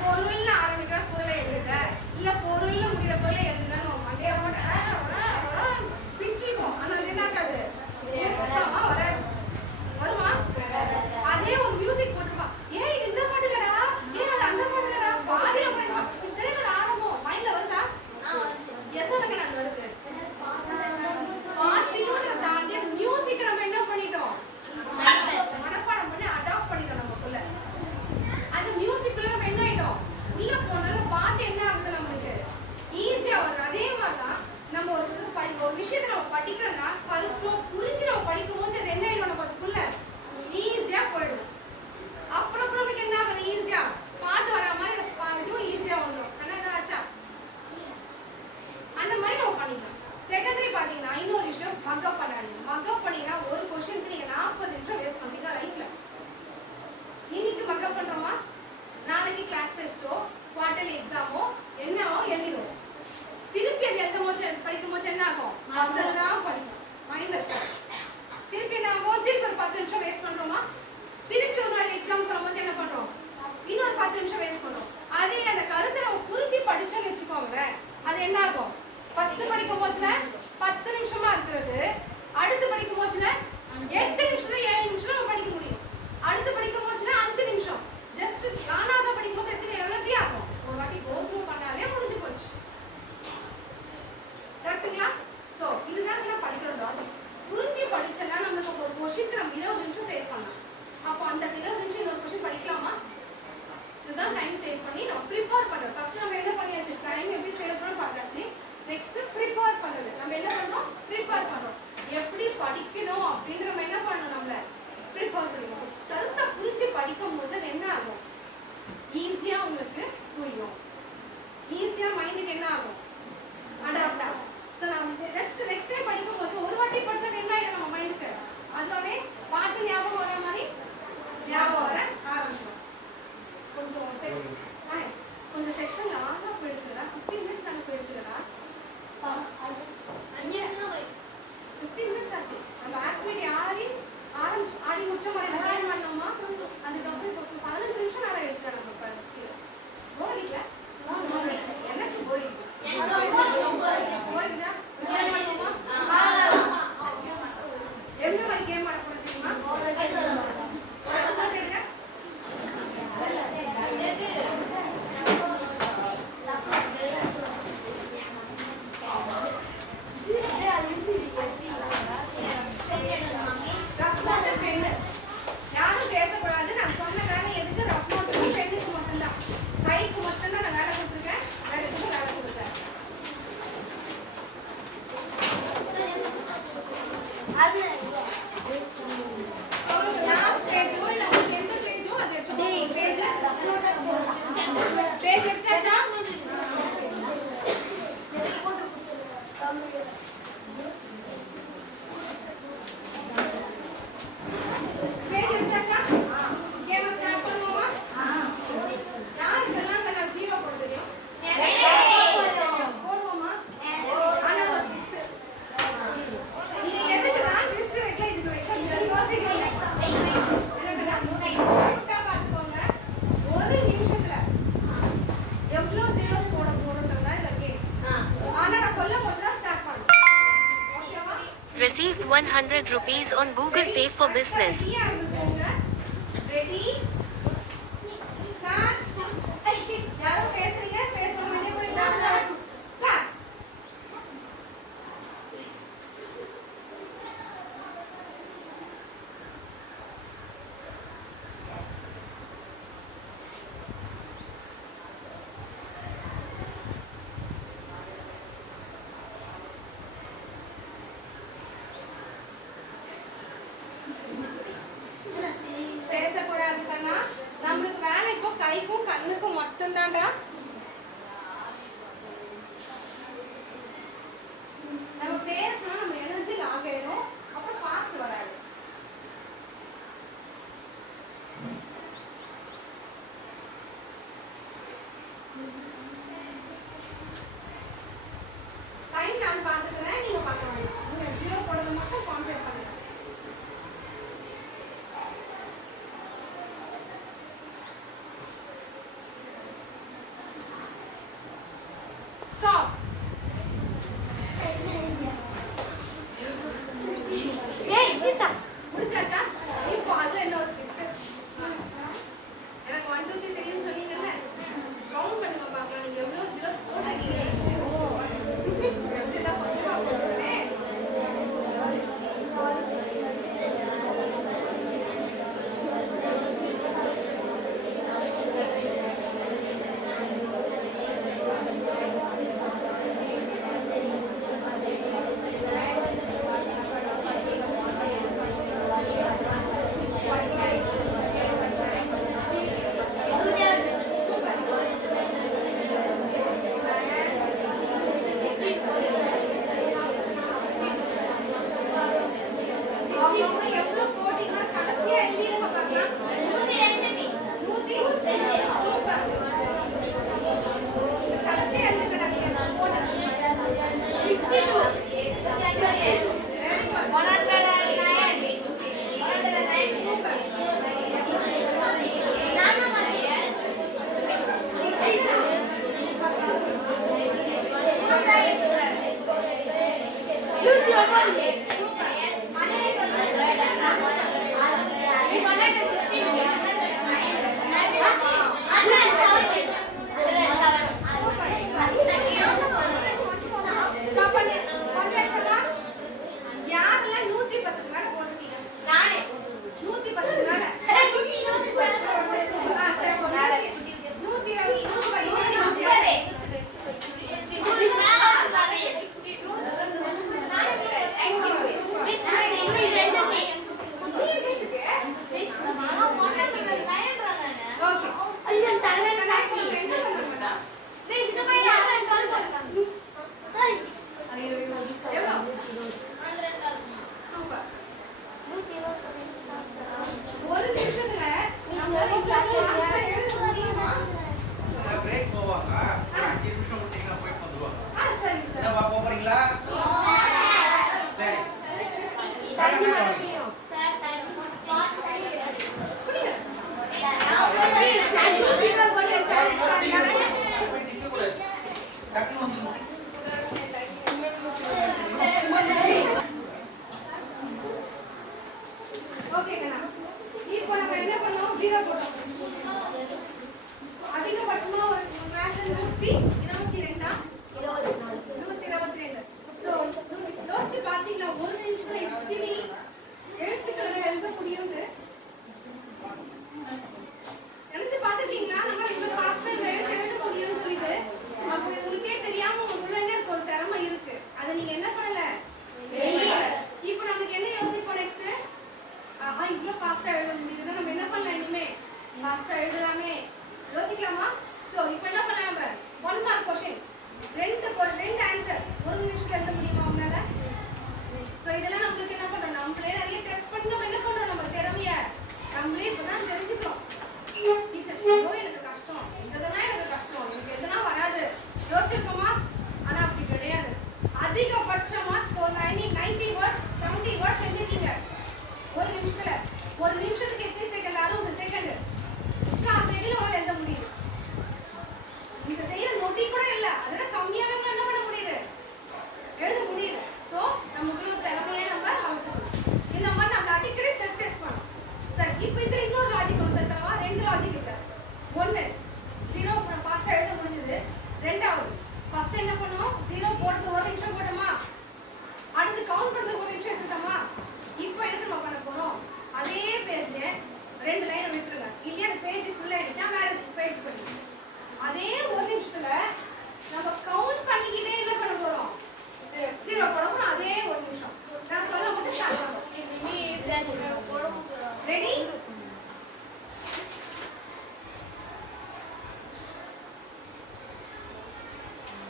பொருள்ல ஆரம்பிக்கிற பொருளை எழுதுங்க, இல்ல பொருள்ல முடிகிற பொருளை எழுதுங்கன்னு மண்டைய போட்டு பிச்சுக்கும். ஆனா அது என்னக்காது வராது, வருமா? அதே ஒரு மியூசிக் போட்டுருப்பா, ஏன் இது இந்த பாட்டு இல்லடா, ஏன் அது அந்த பாட்டு இல்லடா, பாதியில போயிடுவா, ஆரம்பம் மைண்ட்ல வருதா, எத்தனை கணக்கு வருது, பாட்டையும் தாண்டி மியூசிக் நம்ம என்ன பண்ணிட்டோம், மனப்பாடம் பண்ணி அடாப்ட் பண்ணிட்டோம் நமக்குள்ள. அந்த மியூசிக்குள்ள நம்ம என்ன ஆயிட்டோம், உள்ள போனாலும் பாட்டு என்ன ஆகுது நம்மளுக்கு ஈஸியா வருது. அதே மாதிரிதான் நம்ம ஒரு விஷயத்தை நம்ம படிக்கிறோம்னா கருத்தும் புரிஞ்சு நம்ம படிக்கும் போது அது என்ன ஆயிடும், நம்ம அதுக்குள்ள ஈஸியா போயிடும். அப்புறம் நமக்கு என்ன ஆகுது, ஈஸியா பாட்டு வர மாதிரி இதுவும் ஈஸியா வந்துடும். என்ன ஆச்சா, அந்த மாதிரி நம்ம பண்ணிக்கலாம். செகண்டரி பாத்தீங்கன்னா இன்னொரு விஷயம், மக்கப் பண்ணாதீங்க. மக்கப் பண்ணீங்கன்னா ஒரு கொஸ்டினுக்கு நீங்க 40 நிமிஷம் வேஸ்ட் பண்ணுவீங்க லைஃப்ல. இன்னைக்கு மக்கப் பண்றோமா, நாளைக்கு கிளாஸ் டெஸ்டோ குவார்டர்லி எக்ஸாமோ என்னவோ எழுதிடுவோம். திருப்பி அது எழுதும் போது படிக்கும் போது என்ன ஆகும், தான் படிக்கும் மைண்ட்ல இருக்கும். திருப்பி என்ன ஆகும், திருப்பி ஒரு 10 நிமிஷம் வேஸ்ட் பண்றோமா, திருப்பி ஒரு நாள் எக்ஸாம் சொல்லும் போது என்ன பண்றோம், இன்னொரு 10 நிமிஷம் வேஸ்ட் பண்றோம். அதே அந்த கருத்தை நம்ம புரிஞ்சு படிச்சோம்னு வச்சுக்கோங்க, அது என்ன ஆகும், ஃபர்ஸ்ட் படிக்கும் போதுல 10 நிமிஷமா இருக்கிறது அடுத்து படிக்கும் போதுல 8 நிமிஷத்துல 7 நிமிஷம் நம்ம படிக்க முடியும். அடுத்து படிக்கும் போதுல 5 நிமிஷம். ஜஸ்ட் நானாக படிக்கும் போது எத்தனை எவ்வளவு ஆகும், ஒரு வாட்டி கோ த்ரூ பண்ணாலே முடிஞ்சு போச்சு. கரெக்ட்டுங்களா? சோ இதுதான் நம்ம படிக்கிற லாஜிக். புரிஞ்சு படிச்சனா நமக்கு ஒரு क्वेश्चन நம்ம 20 நிமிஷம் சேவ் பண்ணலாம். அப்ப அந்த 20 நிமிஷம் இன்னொரு क्वेश्चन படிக்கலாமா? இதுதான் டைம் சேவ் பண்ணி நம்ம ப்ரிப்பேர் பண்றோம். ஃபர்ஸ்ட் நம்ம என்ன பண்ணியாச்சு, டைம் எப்படி சேவ் பண்ணனும் பார்த்தாச்சு. நெக்ஸ்ட் ப்ரிப்பேர் பண்றது. நம்ம என்ன பண்றோம், ப்ரிப்பேர் பண்றோம். எப்படி படிக்கணும் அப்படிங்கற நம்ம என்ன பண்ணனும், நம்மள ப்ரிப்பேர் பண்ணணும். கருத்தை புரிஞ்சு படிக்கும் போது என்ன ஆகும், ஈஸியா உங்களுக்கு புரியும், ஈஸியா மைண்டுக்கு என்ன ஆகும், அடாப்ட் ஆகும். சோ நம்ம நெக்ஸ்ட் டைம் படிக்கும் போது ஒரு வாட்டி படிச்சா என்ன ஆயிடும் நம்ம மைண்டுக்கு, அதுவே பாட்டு ஞாபகம் வர மாதிரி ஞாபகம் வர ஆரம்பிச்சிடும். கொஞ்சம் செக்ஷன் லாங்கா போயிடுச்சுடா, 15 மினிட்ஸ் நாங்க போயிடுச்சுடா, 15 மினிட்ஸ் ஆச்சு. நம்ம ஆக்டிவிட்டி ஆடி முடிச்ச மாதிரி டைம் பண்ணோமா, அதுக்கப்புறம் 15 நிமிஷம் நேரம் ஆயிடுச்சு. நம்ம போர் அடிக்கல, எனக்கு போர் அடிக்குதா, என்ன மாதிரி கேம் ஆட போறது தெரியுமா, 100 rupees on Google Pay for business. Ready start. யாரும் பேசுறீங்க? பேசணும் வெளிய போறீங்களா? ஸ்டார்ட். பேசக்கூடாது கண்ணா. நம்மளுக்கு வேலை இப்போ கைக்கும் கண்ணுக்கும் மட்டும்தான்டா. நம்ம பேசினா நம்ம எனர்ஜி லாக் ஆயிடும், அப்புறம் ஃபாஸ்ட் வராது. டைம் நான் பார்த்துக்கிறேன், நீங்க பார்க்க வேண்டாம். நீங்க ஜீரோ போடுறது மட்டும் கான்சென்ட்ரேட் பண்ணுங்க. ஸ்டாப். ஏய் கிட்டா முடிச்சாச்சா? இப்போ அதுல என்ன ஒரு ட்விஸ்ட்? எனக்கு 1 2 3 தெரியும்னு சொன்னீங்கல்ல, கவுண்ட் பண்ணுங்க பார்க்கலாம். நீங்க எவ்வளவு ஜீரோஸ் போடுறீங்க? இதுதான் கொஞ்சமா போடுறேன். அவங்க எவ்வளவு போட்டீங்கன்னா கடைசியா எழுதிருங்க பார்க்கலாம். 102. சூப்பர். கடைசியா எழுதுங்க நீங்க போடுங்க. 62. Very good. 109. 109. சூப்பர். நானா மாத்தியே 62. யாரெல்லாம் 110 மேல போட்டுட்டீங்க? நானே 110 மேல. சரி, 1 நிமிஷத்துல நம்ம எழுத முடியுமா? பிரேக் போவாங்க. 5 நிமிஷம் விட்டீங்கன்னா போயிட்டு வந்துருவாங்க. சரி என்ன சார். பார்க்க போறீங்களா? சரி. போய் நிக்க கூடாது. டக்குனு வந்துடணும். ஓகே கண்ணா. இப்போ நம்ம என்ன பண்ணோம்? 0 போட்டோம். அதிகபட்சமா ஒரு கிளாஸ்ல 122 122. சோ யோசிச்சு பாத்தீங்களா ஒரு நிமிஷத்துல எத்தனை எழுத்துக்களை எழுத முடியும்னு? நினைச்சு பாத்துட்டீங்களா நம்ம இவ்வளவு ஃபாஸ்டா எழுத முடியும்னு சொல்லிட்டு? அப்போ உங்களுக்கே தெரியாம உங்களுக்குள்ள என்ன இருக்கு? ஒரு திறமை இருக்கு. அதை நீங்க என்ன பண்ணல? இப்போ நமக்கு என்ன யோசிப்போம் நெக்ஸ்ட்? ஆஹா இவ்வளவு ஃபாஸ்டா எழுத முடியுதுன்னா நம்ம என்ன பண்ணலாம்? இனிமே ஃபாஸ்டா எழுதலாமே யோசிக்கலாமா? சோ இப்போ என்ன பண்ணலாம்? நம்ம 1 மார்க் क्वेश्चन ரெண்டு ஆன்சர் ஒரு நிமிஷத்துல எழுத முடியுமா உங்களால? சோ இதெல்லாம் நமக்கு என்ன பண்றோம்? நம்மளே நிறைய டெஸ்ட் பண்ணி நம்ம என்ன பண்றோம்? நம்ம திறமைய நம்மளே இப்பதான் தெரிஞ்சுக்கிறோம். எனக்கு கஷ்டம், இதெல்லாம் எனக்கு கஷ்டம், எனக்கு எதெல்லாம் வராது யோசிச்சிருக்கோமா? ஆனா அப்படி கிடையாது. அதிகபட்சமா 90 வேர்ட்ஸ் 70 வேர்ட்ஸ் எழுதிருக்கீங்க ஒரு நிமிஷத்துல. ஒரு நிமிஷத்துக்கு எத்தனை செகண்ட்? 60 செகண்ட். 3/4 செகண்ட் உங்களால எழுத முடியுது. இந்த செய்யற நோட்டி கூட இல்ல, அதோட கம்மியாவே என்ன பண்ண முடியுது? எழுத முடியுது. சோ நமக்குள்ள திறமையை நம்ம வளர்த்து ரெண்டாவது ஃபர்ஸ்ட் என்ன பண்ணோம்? 0 போட்டு 1 நிமிஷம் போட்டோமா, அடுத்து கவுண்ட் பண்றது 1 நிமிஷம் எடுத்துட்டோமா. இப்போ என்ன நம்ம பண்ண போறோம்? அதே பேஜ்ல 2 லைன் விட்டுருங்க. இல்லையா பேஜ் ஃபுல் ஆயிடுச்சா மேரேஜ் பேஜ் பண்ணி அதே 1 நிமிஷத்துல நம்ம கவுண்ட் பண்ணிக்கிட்டே என்ன பண்ண போறோம்? 0 போட போறோம். அதே 1 நிமிஷம் நான் சொல்ல மட்டும் ஸ்டார்ட் பண்ணுவோம். ரெடி?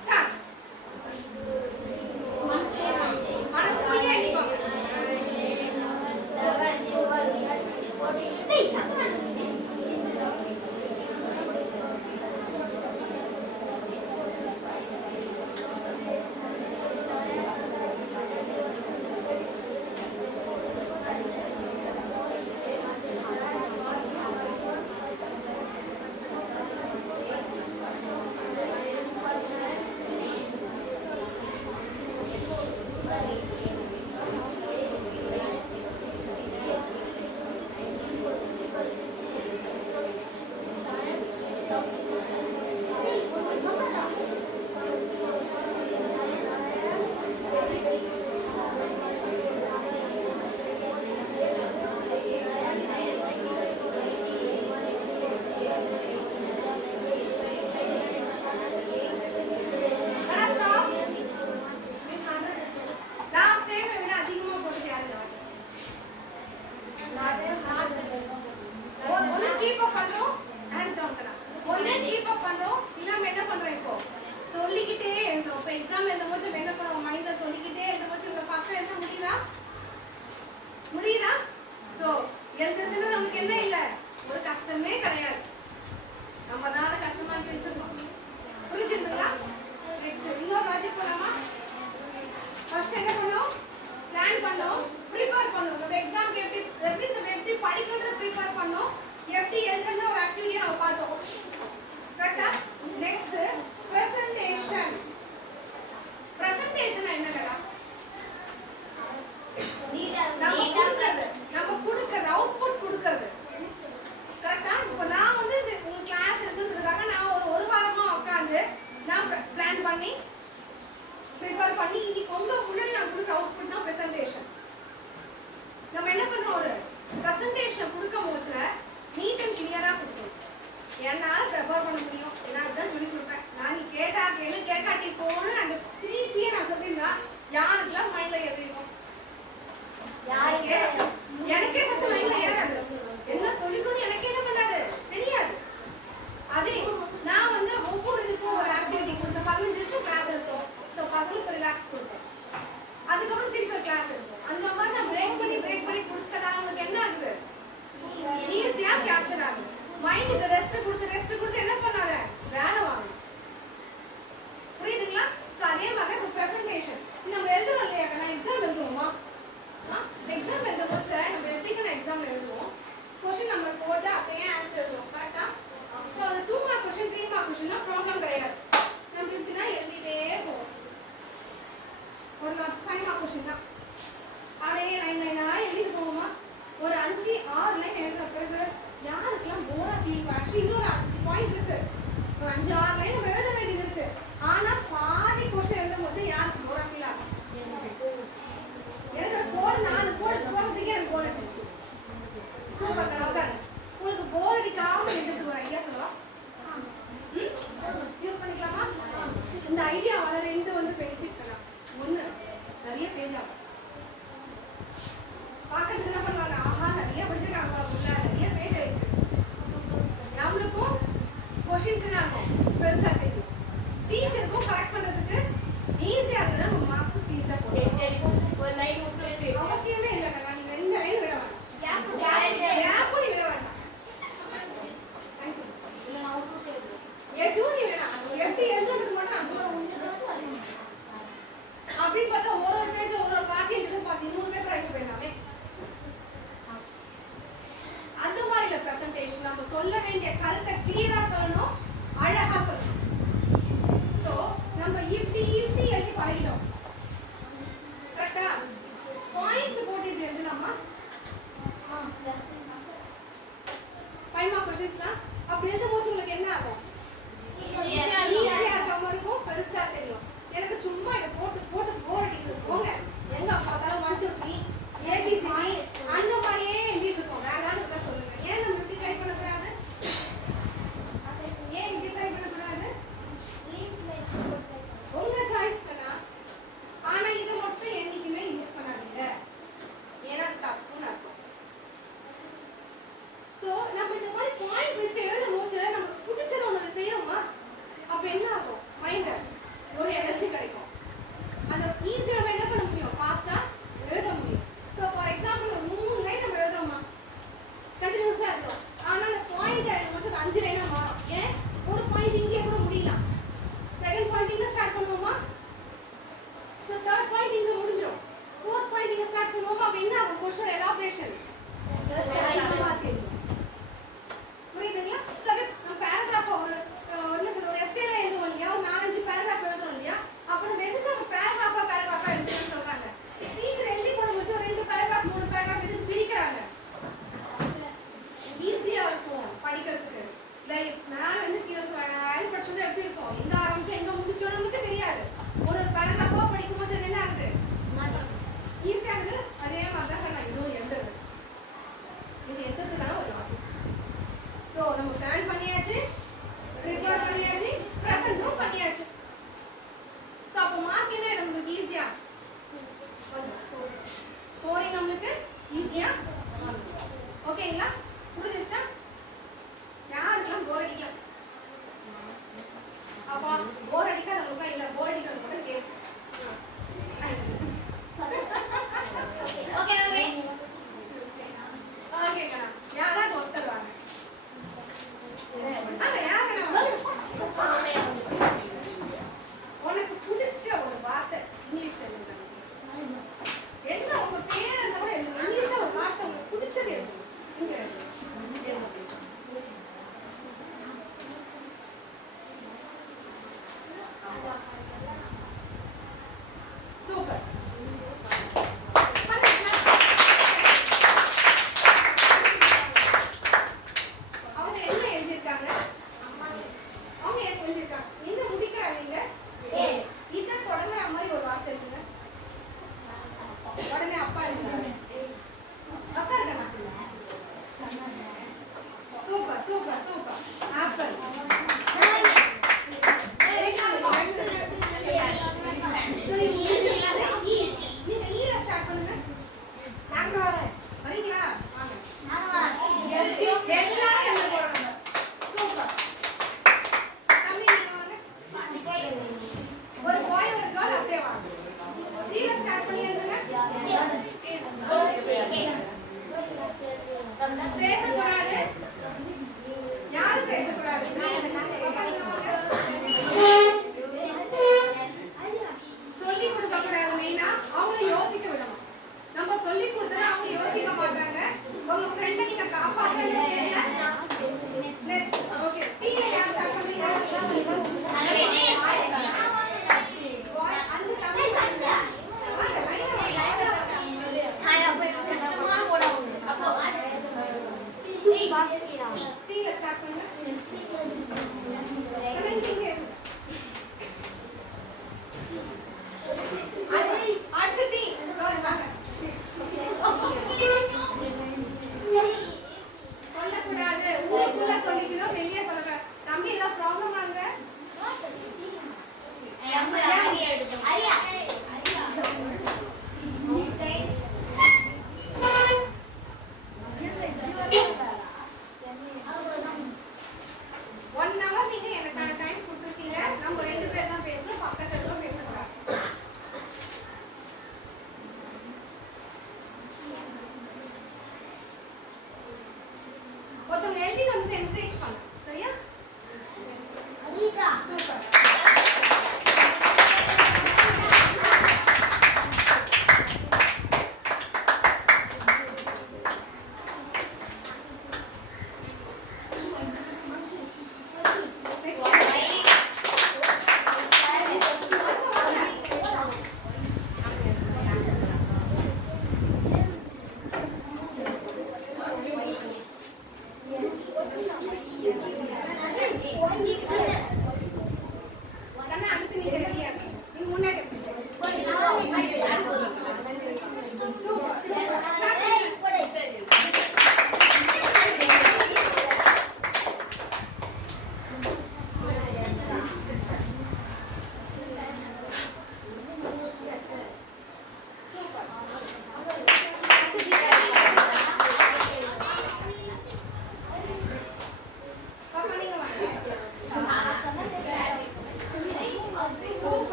ஸ்டார்ட். மனசுக்குள்ளே அடிப்போம். லாஸ்ட் டைம் விட அதிகமா போட்டு யாருங்க? ஒன்னு கீப் அப் பண்றோம். ஹேண்ட்ஸ் டவுன் பண்ணா ஒன்னு கீப் அப் பண்றோம். இல்லாம என்ன பண்றோம்? இப்போ சொல்லிக்கிட்டே எழுதுறோம். இப்போ எக்ஸாம் எழுதும்போது நம்ம என்ன பண்ணுவோம்? மைண்ட்ல சொல்லிக்கிட்டே எழுதும்போது நம்ம ஃபர்ஸ்ட் எழுத முடியுதா? முடியுதா? சோ எழுதுறதுல நமக்கு என்ன இல்ல, ஒரு கஷ்டமே கிடையாது. நம்ம தான் அதை கஷ்டமாக்கி வச்சிருக்கோம். புரிஞ்சுதுங்களா? நெக்ஸ்ட் இன்னொரு லாஜிக் போலாமா? ஃபர்ஸ்ட் என்ன பண்ணோம்? பிளான் பண்ணோம், ப்ரிப்பேர் பண்ணோம். நம்ம எக்ஸாம்க்கு எப்படி படிக்கிறத ப்ரிப்பேர் பண்ணோம், எப்படி எழுதுறது ஒரு ஆக்டிவிட்டி நம்ம பார்த்தோம். கரெக்ட்டா? Next presentation. பிரசன்டேஷன் என்னடா? நம்ம கொடுக்கிறது அவுட்புட் கொடுக்கிறது. கரெக்ட்டா? இப்போ நான் வந்து உங்க கிளாஸ் இருக்குன்றதுக்காக நான் ஒரு வாரமா உட்கார்ந்து நான் பிளான் பண்ணி ப்ரிப்பேர் பண்ணி இன்னைக்கு உங்க முன்னாடி நான் கொடுக்குற அவுட்புட் தான் பிரசன்டேஷன். நம்ம என்ன பண்றோம்? ஒரு பிரசன்டேஷனை கொடுக்கும் போதுல நீட் அண்ட் கிளியரா கொடுக்கணும். என்னால ப்ரிப்பேர் பண்ண முடியும், நான் தான் சொல்லி கொடுப்பேன். நான் நீ கேட்டா கேளு, கேட்காட்டி போகணும். அந்த திருப்பியே நான் சொல்லியிருந்தா யாருக்கெல்லாம் மைண்ட்ல ஏறிடும்? எனக்கே ஃபர்ஸ்ட் மைண்ட்ல ஏறாது. என்ன சொல்லிக்கணும் எனக்கே என்ன பண்ணாது தெரியாது. அதே நான் வந்து ஒவ்வொரு இதுக்கும் ஒரு ஆக்டிவிட்டி கொடுத்தேன். 15 நிமிஷம் கிளாஸ் எடுத்தோம். ஸோ பசங்களுக்கு ரிலாக்ஸ் கொடுப்போம். அதுக்கப்புறம் திருப்பி ஒரு கிளாஸ் எடுப்போம். அந்த மாதிரி நான் பிரேக் பண்ணி கொடுத்ததா அவங்களுக்கு என்ன ஆகுது? ஈஸியா கேப்சர் ஆகுது. மைண்டுக்கு ரெஸ்ட் கொடுத்து என்ன பண்ணாத வேலை வாங்கணும். புரியுதுங்களா? ஸோ அதே மாதிரி ஒரு ப்ரெசன்டேஷன் நம்ம எழுதுறோம் இல்லையா? நான் எக்ஸாம் எழுதுவோமா? எக்ஸாம் எழுத போது நம்ம எப்படிங்க எக்ஸாம் எழுதுவோம்? கொஸ்டின் நம்பர் போட்டு அப்படியே ஆன்சர் எழுதுவோம். கரெக்டா? ஸோ அது 2 மார்க் கொஸ்டின் 3 மார்க் கொஸ்டின்னா ப்ராப்ளம் கிடையாது. நம்ம இப்படி தான் எழுதிட்டே போவோம். ஒரு 5 மார்க் கொஸ்டின் தான் அப்படியே லைனா எழுதிட்டு போவோமா? ஒரு 5-6 லைன் எழுதின பிறகு யாருக்கெல்லாம் போரா ஃபீல்? ஆக்சுவலி இன்னொரு பாயிண்ட் இருக்கு. ஒரு 5-6 லைன் நம்ம எழுத வேண்டியது இருக்கு. ஆனா பாதி கொஸ்டின் எழுதும் போது யாருக்கு போரா ஃபீல் ஆகும்? எனக்கு போர் 4 கோட் போறதுக்கே எனக்கு போர் அடிச்சிச்சு. சூப்பர் கரெக்டா. உங்களுக்கு போர் அடிக்காம எழுதுறது ஒரு ஐடியா சொல்லலாம். யூஸ் பண்ணிக்கலாமா? இந்த ஐடியாவால 2 வந்து பெனிஃபிட் பண்ணலாம். 1 நிறைய பேஜ் ஆகும். பார்க்கறதுக்கு என்ன பண்ணுவாங்க? ஆஹா நிறைய படிச்சிருக்காங்க, நிறைய பேஜ் ஆயிருக்கு. நம்மளுக்கும் கொஸ்டின்ஸ் என்ன ஆகும்? பெருசா தெரியும். டீச்சருக்கும் கரெக்ட் பண்றதுக்கு ஈஸியா இருந்தா நம்ம மார்க்ஸ் ஈஸியா போடுவோம். ஒரு லைன் அவசியமே இல்லைங்க. நீங்க 2 லைன் விட வேண்டாம். கேப் நீ விட வேண்டாம். எதுவும் நீ வேணாம். எப்படி எழுதுறது மட்டும் நான் சொல்லுவேன். அப்படின்னு பார்த்தா ஒரு பேஜ் ஒரு பார்ட்டி இருக்கு. பார்த்து 100 பேர் ரைட் போயிடலாமே. அந்த மாதிரி இல்ல பிரசன்டேஷன். நம்ம சொல்ல வேண்டிய கருத்தை கிளியரா சொல்லணும், அழகா சொல்லணும். சோ நம்ம இப்படி எழுதி பழகிடும். கரெக்டா? பாயிண்ட் அப்போ போர் அடிக்காதவங்களுக்கா இல்ல போர் அடிக்காதவங்க கேட்கும். ஓகே ஓகே கேட்கலாம். யாராவது ஒருத்தர் வாங்க. யாரு உனக்கு பிடிச்ச ஒரு வார்த்தை இங்கிலீஷ்ல எழுதுங்க. என்ன உங்க பேர் என்ன கூட எழுதுங்க. இங்கிலீஷ்ல ஒரு வார்த்தை உங்களுக்கு பிடிச்சது எழுதுங்க. இங்க எழுதுங்க. சூப்பர். அவங்க என்ன எழுதிருக்காங்க? அவங்க என்ன எழுதிருக்காங்க? இந்த முடிக்கிறாங்க. இத தொடங்குற மாதிரி ஒரு வார்த்தை இருக்குங்க. உடனே அப்பா எழுதுறாங்க. அப்பா இருக்க மாட்டீங்க. Super super super. ஆப்பிள். நீங்க ஈல ஸ்டார்ட் பண்ணுங்க. நாங்க வரேன். வரீங்களா? வாங்க. எல்லாரும் என்ன போடுறாங்க? சூப்பர். தம்பி நீங்க வாங்க. ஒரு boy ஒரு girl அப்படியே வாங்க. ஜீல ஸ்டார்ட் பண்ணி எழுதுங்க. பேசக்கூடாது. யாரும் பேசக்கூடாது. சொல்லி கொடுக்க கூடாது. மெயினா அவங்க யோசிக்க விடணும். நம்ம சொல்லி கொடுத்தா அவங்க யோசிக்க மாட்டாங்க. உங்க ஃப்ரெண்ட நீங்க காப்பாத்தணும். நெக்ஸ்ட் ஓகே டீ யார் ஸ்டார்ட் பண்றீங்க? பாய் அந்த தம்பி வாங்க டீல ஸ்டார்ட் பண்ணுங்க. அடுத்து டீ வாங்க. சொல்லக்கூடாது. உங்களுக்குள்ள சொல்லிக்கணும். வெளியே சொல்லக்கூடாது. தம்பி ஏதாவது ப்ராப்ளம் ஆங்க? நீங்க எனக்கான டைம் கொடுத்துருக்கீங்க. நம்ம 2 பேர் தான் பேசணும். பக்கத்துல இருக்க பேசக்கூடாது. ஒருத்தவங்க எழுதி வந்து என்கரேஜ் பண்ணு. சரியா? Super.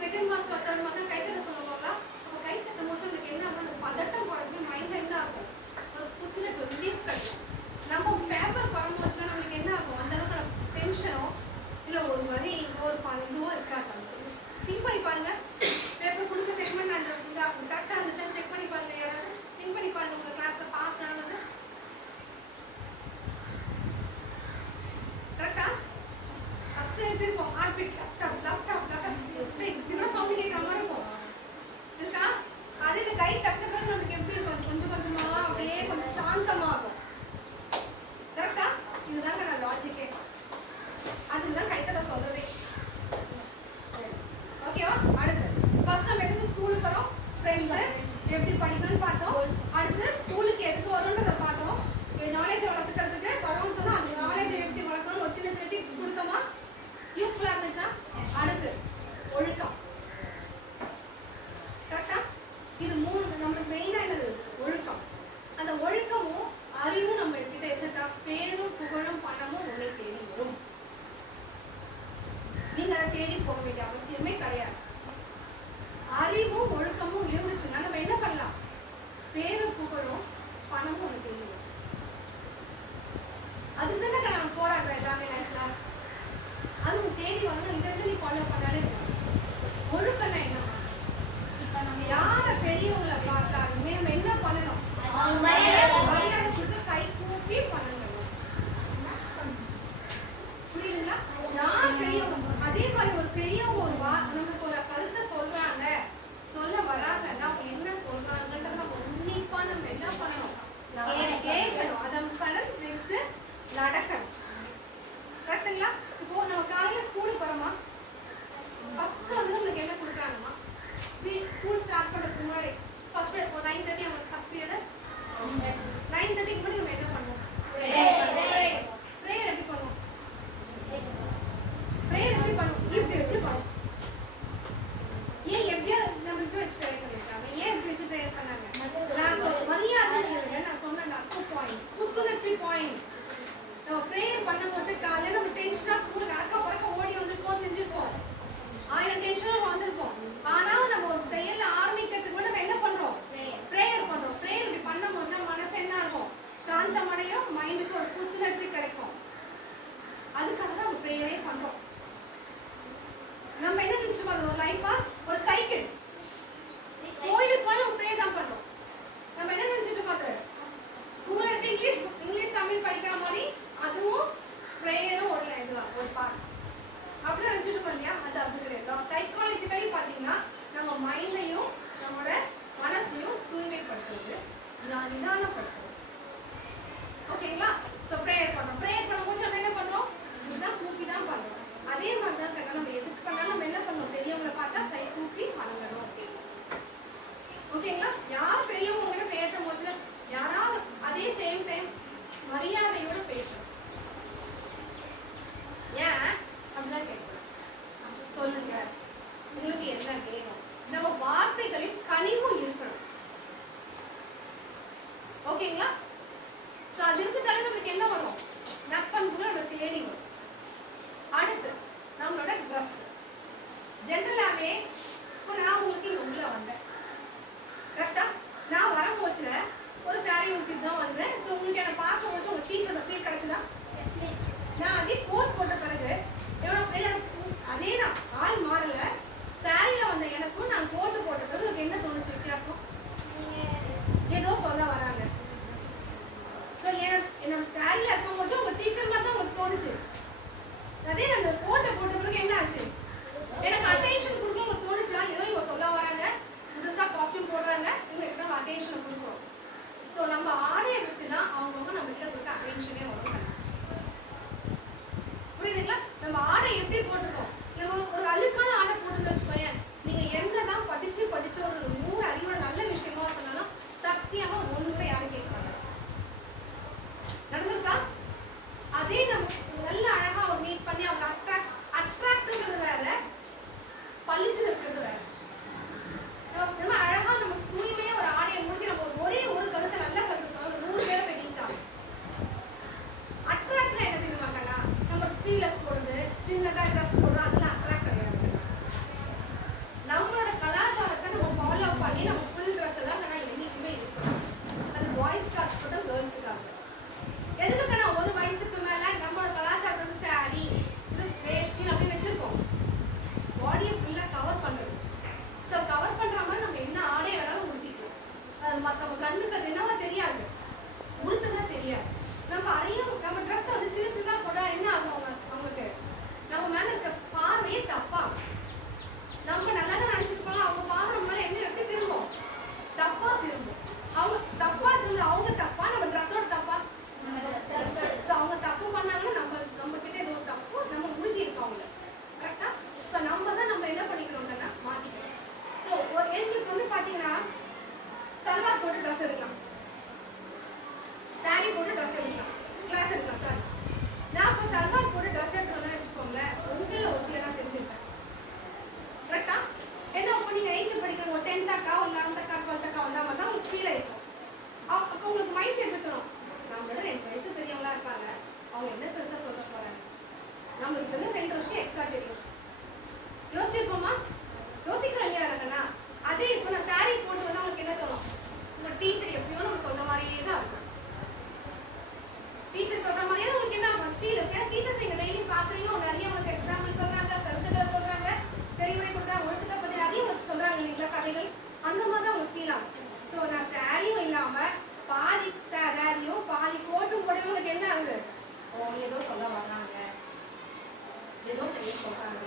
Second mark third mark கை தட்ட சொல்லுவாங்களா? அப்போ கை தட்ட முடிச்சு உங்களுக்கு என்ன ஆகும்? அந்த பதட்டம் குறைஞ்சி மைண்ட்ல என்ன ஆகும்? ஒரு புத்துணர்ச்சி ரிலீஃப் கிடைக்கும். நம்ம பேப்பர் குறைஞ்சு வச்சுன்னா நம்மளுக்கு என்ன ஆகும்? அந்த அளவுக்கு டென்ஷனோ இல்லை ஒரு வரி ஒரு இதுவோ இருக்காது. திங்க் பண்ணி பாருங்க. பேப்பர் கொடுக்க செக்மெண்ட் அந்த கரெக்டாக இருந்துச்சான்னு செக் பண்ணி பாருங்க. யாராவது திங்க் பண்ணி பாருங்க. உங்கள் கிளாஸில் பாஸ் நடந்தது கரெக்டா? ஃபர்ஸ்ட் எப்படி இருக்கும்? Heart beat laptop laptop laptop இப்படி சவுண்ட் கேட்குற மாதிரி இருக்கும் இருக்கா? அதே இந்த கை தட்டின பிறகு நமக்கு எப்படி இருக்கும்? கொஞ்சம் கொஞ்சமா அப்படியே கொஞ்சம் சாந்தமாகும். கரெக்டா? இதுதாங்க நான் லாஜிக்கே. அதுதான் கை தட்ட சொல்றதே. ஓகேவா? அடுத்து ஃபர்ஸ்ட் நம்ம எதுக்கு ஸ்கூலுக்கு வரோம்? ஃப்ரெண்டு எப்படி படிக்கணும்னு பார்த்தோம். அடுத்து ஸ்கூலுக்கு எதுக்கு வரோன்றதை பார்த்தோம். நாலேஜ் வளர்த்துக்கிறதுக்கு வரோம்னு சொன்னா அந்த நாலேஜை எப்படி வளர்க்கணும்னு ஒரு சின்ன சின்ன டிப்ஸ் கொடுத்தோமா? யூஸ்ஃபுல்லா இருந்துச்சா? அடுத்து ஒழுக்கம். கரெக்டா? இது மூணு நம்மளுக்கு மெயினா என்னது? ஒழுக்கம். அந்த ஒழுக்கமும் அறிவும் நம்ம கிட்ட இருந்துட்டா பேரும் புகழும் பணமும் உன்னை தேடி வரும். நீங்க அதை தேடி போக வேண்டிய அவசியமே கிடையாது. அறிவும் ஒழுக்கமும் இருந்துச்சுன்னா நம்ம என்ன பண்ணலாம்? பேரும் புகழும் பணமும் உனக்கு தேடி வரும். அதுக்கு தானே நம்ம போராடுறோம் எல்லாமே லைஃப்ல. அது தேடி வரணும். இதை நீ ஃபாலோ பண்ணாலே ஒழுக்கம்னா என்னமா? இப்ப நம்ம யார பெரியவங்களை பார்த்தாலுமே நம்ம என்ன பண்ணணும்? மரியாதை கொடுத்து கை கூப்பி பண்ணணும். புரியுதுங்களா? யார் பெரியவங்க அதே மாதிரி ஒரு பெரியவங்க ஒரு நமக்கு ஒரு கருத்தை சொல்றாங்க சொல்ல வராங்கன்னா அவங்க என்ன சொல்றாங்கன்றத நம்ம உன்னிப்பா நம்ம என்ன பண்ணணும்? கேட்கணும். அதன் பலன் நெக்ஸ்ட் நடக்கணும். கரெக்டுங்களா? இப்போ நம்ம காலையில ஸ்கூலுக்கு வரோமா? ஃபர்ஸ்ட் வந்து உங்களுக்கு என்ன கொடுக்குறாங்கம்மா? ஸ்கூல் ஸ்டார்ட் பண்ணுறதுக்கு முன்னாடி ஃபர்ஸ்ட் இப்போ 9:30 அவங்களுக்கு ஃபர்ஸ்ட் பீரியட் 9:30க்கு முன்னாடி நம்ம என்ன பண்ணுவோம்? ப்ரேயர் எப்படி பண்ணுவோம்? ப்ரேயர் எப்படி பண்ணுவோம்? இப்படி வச்சு பண்ணுவோம். ஏன் எப்படியா நம்ம இப்படி வச்சு ப்ரேயர் பண்ணிருக்காங்க? ஏன் இப்படி வச்சு ப்ரேயர் பண்ணாங்க? நான் மரியாதை நான் சொன்ன அந்த பாயிண்ட்ஸ் புத்துணர்ச்சி பாயிண்ட். நம்ம ப்ரேயர் பண்ணும்போது காலையில் நம்ம டென்ஷனாக ஸ்கூலுக்கு அறக்க பறக்க ஓடி வந்திருப்போம், செஞ்சுருப்போம், 1000 டென்ஷனாக வந்திருப்போம். ஆனால் நம்ம ஒரு செயல் ஆரம்பிக்கிறதுக்கு கூட நம்ம என்ன பண்ணுறோம்? ப்ரேயர் பண்ணுறோம். ப்ரேயர் இப்படி பண்ணும்போது மனசு என்ன ஆகும்? சாந்தமடையும், மைண்டுக்கு ஒரு புத்துணர்ச்சி கிடைக்கும். அதுக்காக தான் நம்ம ப்ரேயரே பண்ணுறோம். நம்ம என்ன நினைச்சு பார்த்தோம்? ஒரு லைஃபா ஒரு சைக்கிள் கோயிலுக்கு போய் நம்ம ப்ரேயர் தான் பண்ணுறோம். நம்ம என்ன நினைச்சிட்டு பார்த்தோம்? ஸ்கூல்ல எப்படி இங்கிலீஷ் தமிழ் படிக்கிற மாதிரி அதுவும் ப்ரேயரும் ஒரு இதுதான் ஒரு பார்ட். அப்படி நினைச்சிட்டு இருக்கோம் இல்லையா? அது அப்படி கிடையாது. சைக்காலஜிக்கலி பார்த்தீங்கன்னா நம்ம மைண்டையும் நம்மளோட மனசையும் தூய்மைப்படுத்துறது, நிதானப்படுத்துறது. ஓகேங்களா? ஸோ ப்ரேயர் பண்ணுறோம். ப்ரேயர் பண்ணும்போது நம்ம என்ன பண்ணுறோம்? இதுதான் கூப்பி தான் பண்ணுறோம். அதே மாதிரி தான் நம்ம எதுக்கு பண்ணாலும் நம்ம என்ன பண்ணணும்? பெரியவங்களை பார்த்தா கை கூப்பி வணங்கணும். ஓகேங்களா? யார் பெரியவங்க கிட்ட பேசும்போது யாராவது அதே சேம் டைம் மரியாதையோட பேசணும். ஏன் அப்படிலாம் கேட்கணும்? சொல்லுங்க, உங்களுக்கு என்ன வேணும்? நம்ம வார்த்தைகளில் கனிவும் இருக்கணும். ஓகேங்களா? ஸோ அது இருக்கிறதால நம்மளுக்கு என்ன வரும்? நற்பண்புகள் நம்ம தேடி வரும். அடுத்து நம்மளோட ட்ரெஸ். ஜென்ரலாகவே இப்போ நான் உங்களுக்கு இங்கே உள்ள வந்தேன். கரெக்டா? நான் வரும்போச்சுல ஒரு சாரி ஊற்றிட்டு தான் வந்தேன். ஸோ உங்களுக்கு என்னை பார்க்க போச்சு உங்கள் டீச்சரோட ஃபீல் கிடைச்சதா? நான் அதே கோட் போட்ட பிறகு அதே தான் ஆள் மாறல. சாரியில் வந்த எனக்கும் நான் கோட்டு போட்ட பிறகு எனக்கு என்ன தோணுச்சு வித்தியாசம்? ஏதோ சொல்ல வராங்க. ஸோ என்னோட சாரியில் இருக்கும்போது உங்கள் டீச்சர் மாதிரி தான் உங்களுக்கு தோணுச்சு. அதே அந்த கோட்டை போட்ட பிறகு என்ன ஆச்சு? எனக்கு அட்டென்ஷன் கொடுக்க உங்களுக்கு தோணுச்சா? ஏதோ இவங்க சொல்ல வராங்க, புதுசாக காஸ்டியூம் போடுறாங்க, இவங்களுக்கு நம்ம அட்டென்ஷன் கொடுக்குறோம். ஸோ நம்ம ஆடையை வச்சுன்னா அவங்கவுங்க நம்ம கிட்ட கொடுக்க அட்டென்ஷனே வரும். புரியுதுங்களா? ஸோ நான் சாரியும் இல்லாம பாதி சாரியும் பாதி கோட்டும் கூட உங்களுக்கு என்ன ஆகுது? ஓ ஏதோ சொல்ல வர்றாங்க, ஏதோ செய்ய சொல்றாங்க,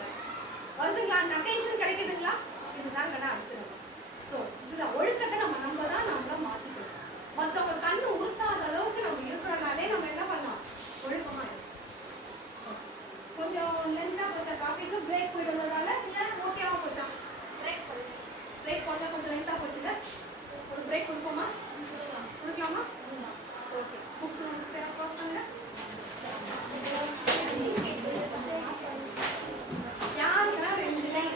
வருதுங்களா? அந்த அட்டென்ஷன் கிடைக்குதுங்களா? இதுதாங்க நான் அர்த்தம். ஸோ இதுதான் ஒழுக்கத்தை நம்ம தான் நம்மள மாத்திக்கணும். மற்றவங்க கண்ணு உறுத்தாத அளவுக்கு நம்ம இருக்கிறனாலே நம்ம என்ன பண்ணலாம்? ஒழுக்கமா இருக்கும். கொஞ்சம் லென்த்தா போச்சா டாபிக்? பிரேக் போயிடுறதால இல்லை ஓகேவா போச்சா? பிரேக் போடல, கொஞ்சம் லென்த்தா போச்சுல. ஒரு பிரேக் கொடுப்போமா? கொடுக்கலாமா? ஓகே. புக்ஸ் க்ளோஸ் பண்ணுங்க. யாருக்கெல்லாம் 2 லைன்?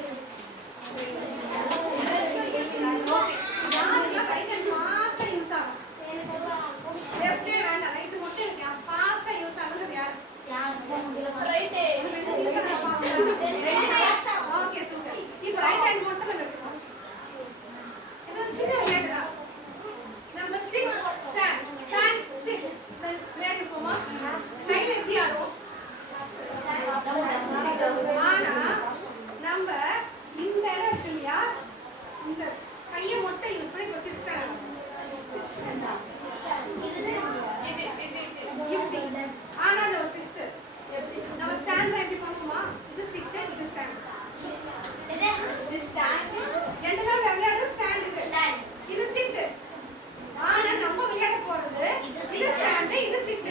ஓகே. யாருக்கெல்லாம் ரைட் ஹேண்ட் ஃபாஸ்டா யூஸ் ஆகும்? லெஃப்டே வேண்டாம், ரைட் மட்டும் எனக்கு ஃபாஸ்டா யூஸ் ஆகுறது யார்? Okay super. இப்போ ரைட் ஹேண்ட் மட்டும் நம்ம எடுத்துக்கணும். இது சின்ன விளையாட்டு தான். நம்ம சிட் ஸ்டாண்ட் ஸ்டாண்ட் சிட் விளையாடி போமா? கையில எப்படி ஆடுவோம்? ஆனா நம்ம இந்த இடம் இருக்கு இல்லையா, இந்த கையை மட்டும் யூஸ் பண்ணி இப்போ சிட் ஸ்டாண்ட் இப்படி. ஆனா அது ஒரு ட்விஸ்ட். நம்ம ஸ்டாண்ட் எப்படி பண்ணுவோமா? இது சிட், இது ஸ்டாண்ட். ஜெனரலா விளையாடுற ஸ்டாண்ட் இது சிட். ஆனா நம்ம விளையாட போறது இது ஸ்டாண்ட், இது சிட்.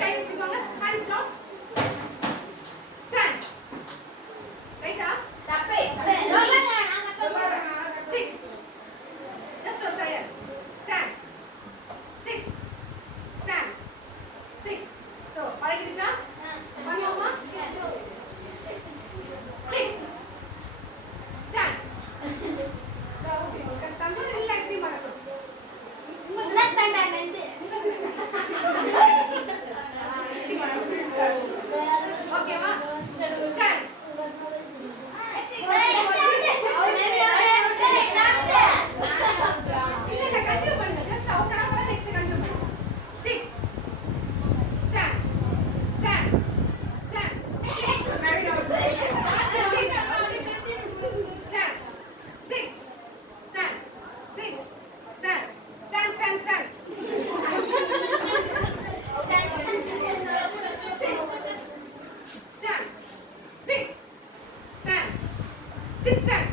கை வச்சுக்கோங்க. Hands down. ஸ்டாண்ட். ரைட்டா? சிட். ஜஸ்ட் ஒரு trial. Stand sit stand sit. So பழகிடுச்சா? பண்ணுவோமா? Sit stand. தமிழ் இல்ல எப்படி மறக்கும்? ஓகேவா? ஸ்டாண்ட். இல்ல கண்டினியூ பண்ணுங்க. ஜஸ்ட் அவுட் ஆனா கூட நெக்ஸ்ட் கண்டினியூ பண்ணுங்க. Sit stand stand stand stand sit stand sit stand stand stand stand stand sit stand sit stand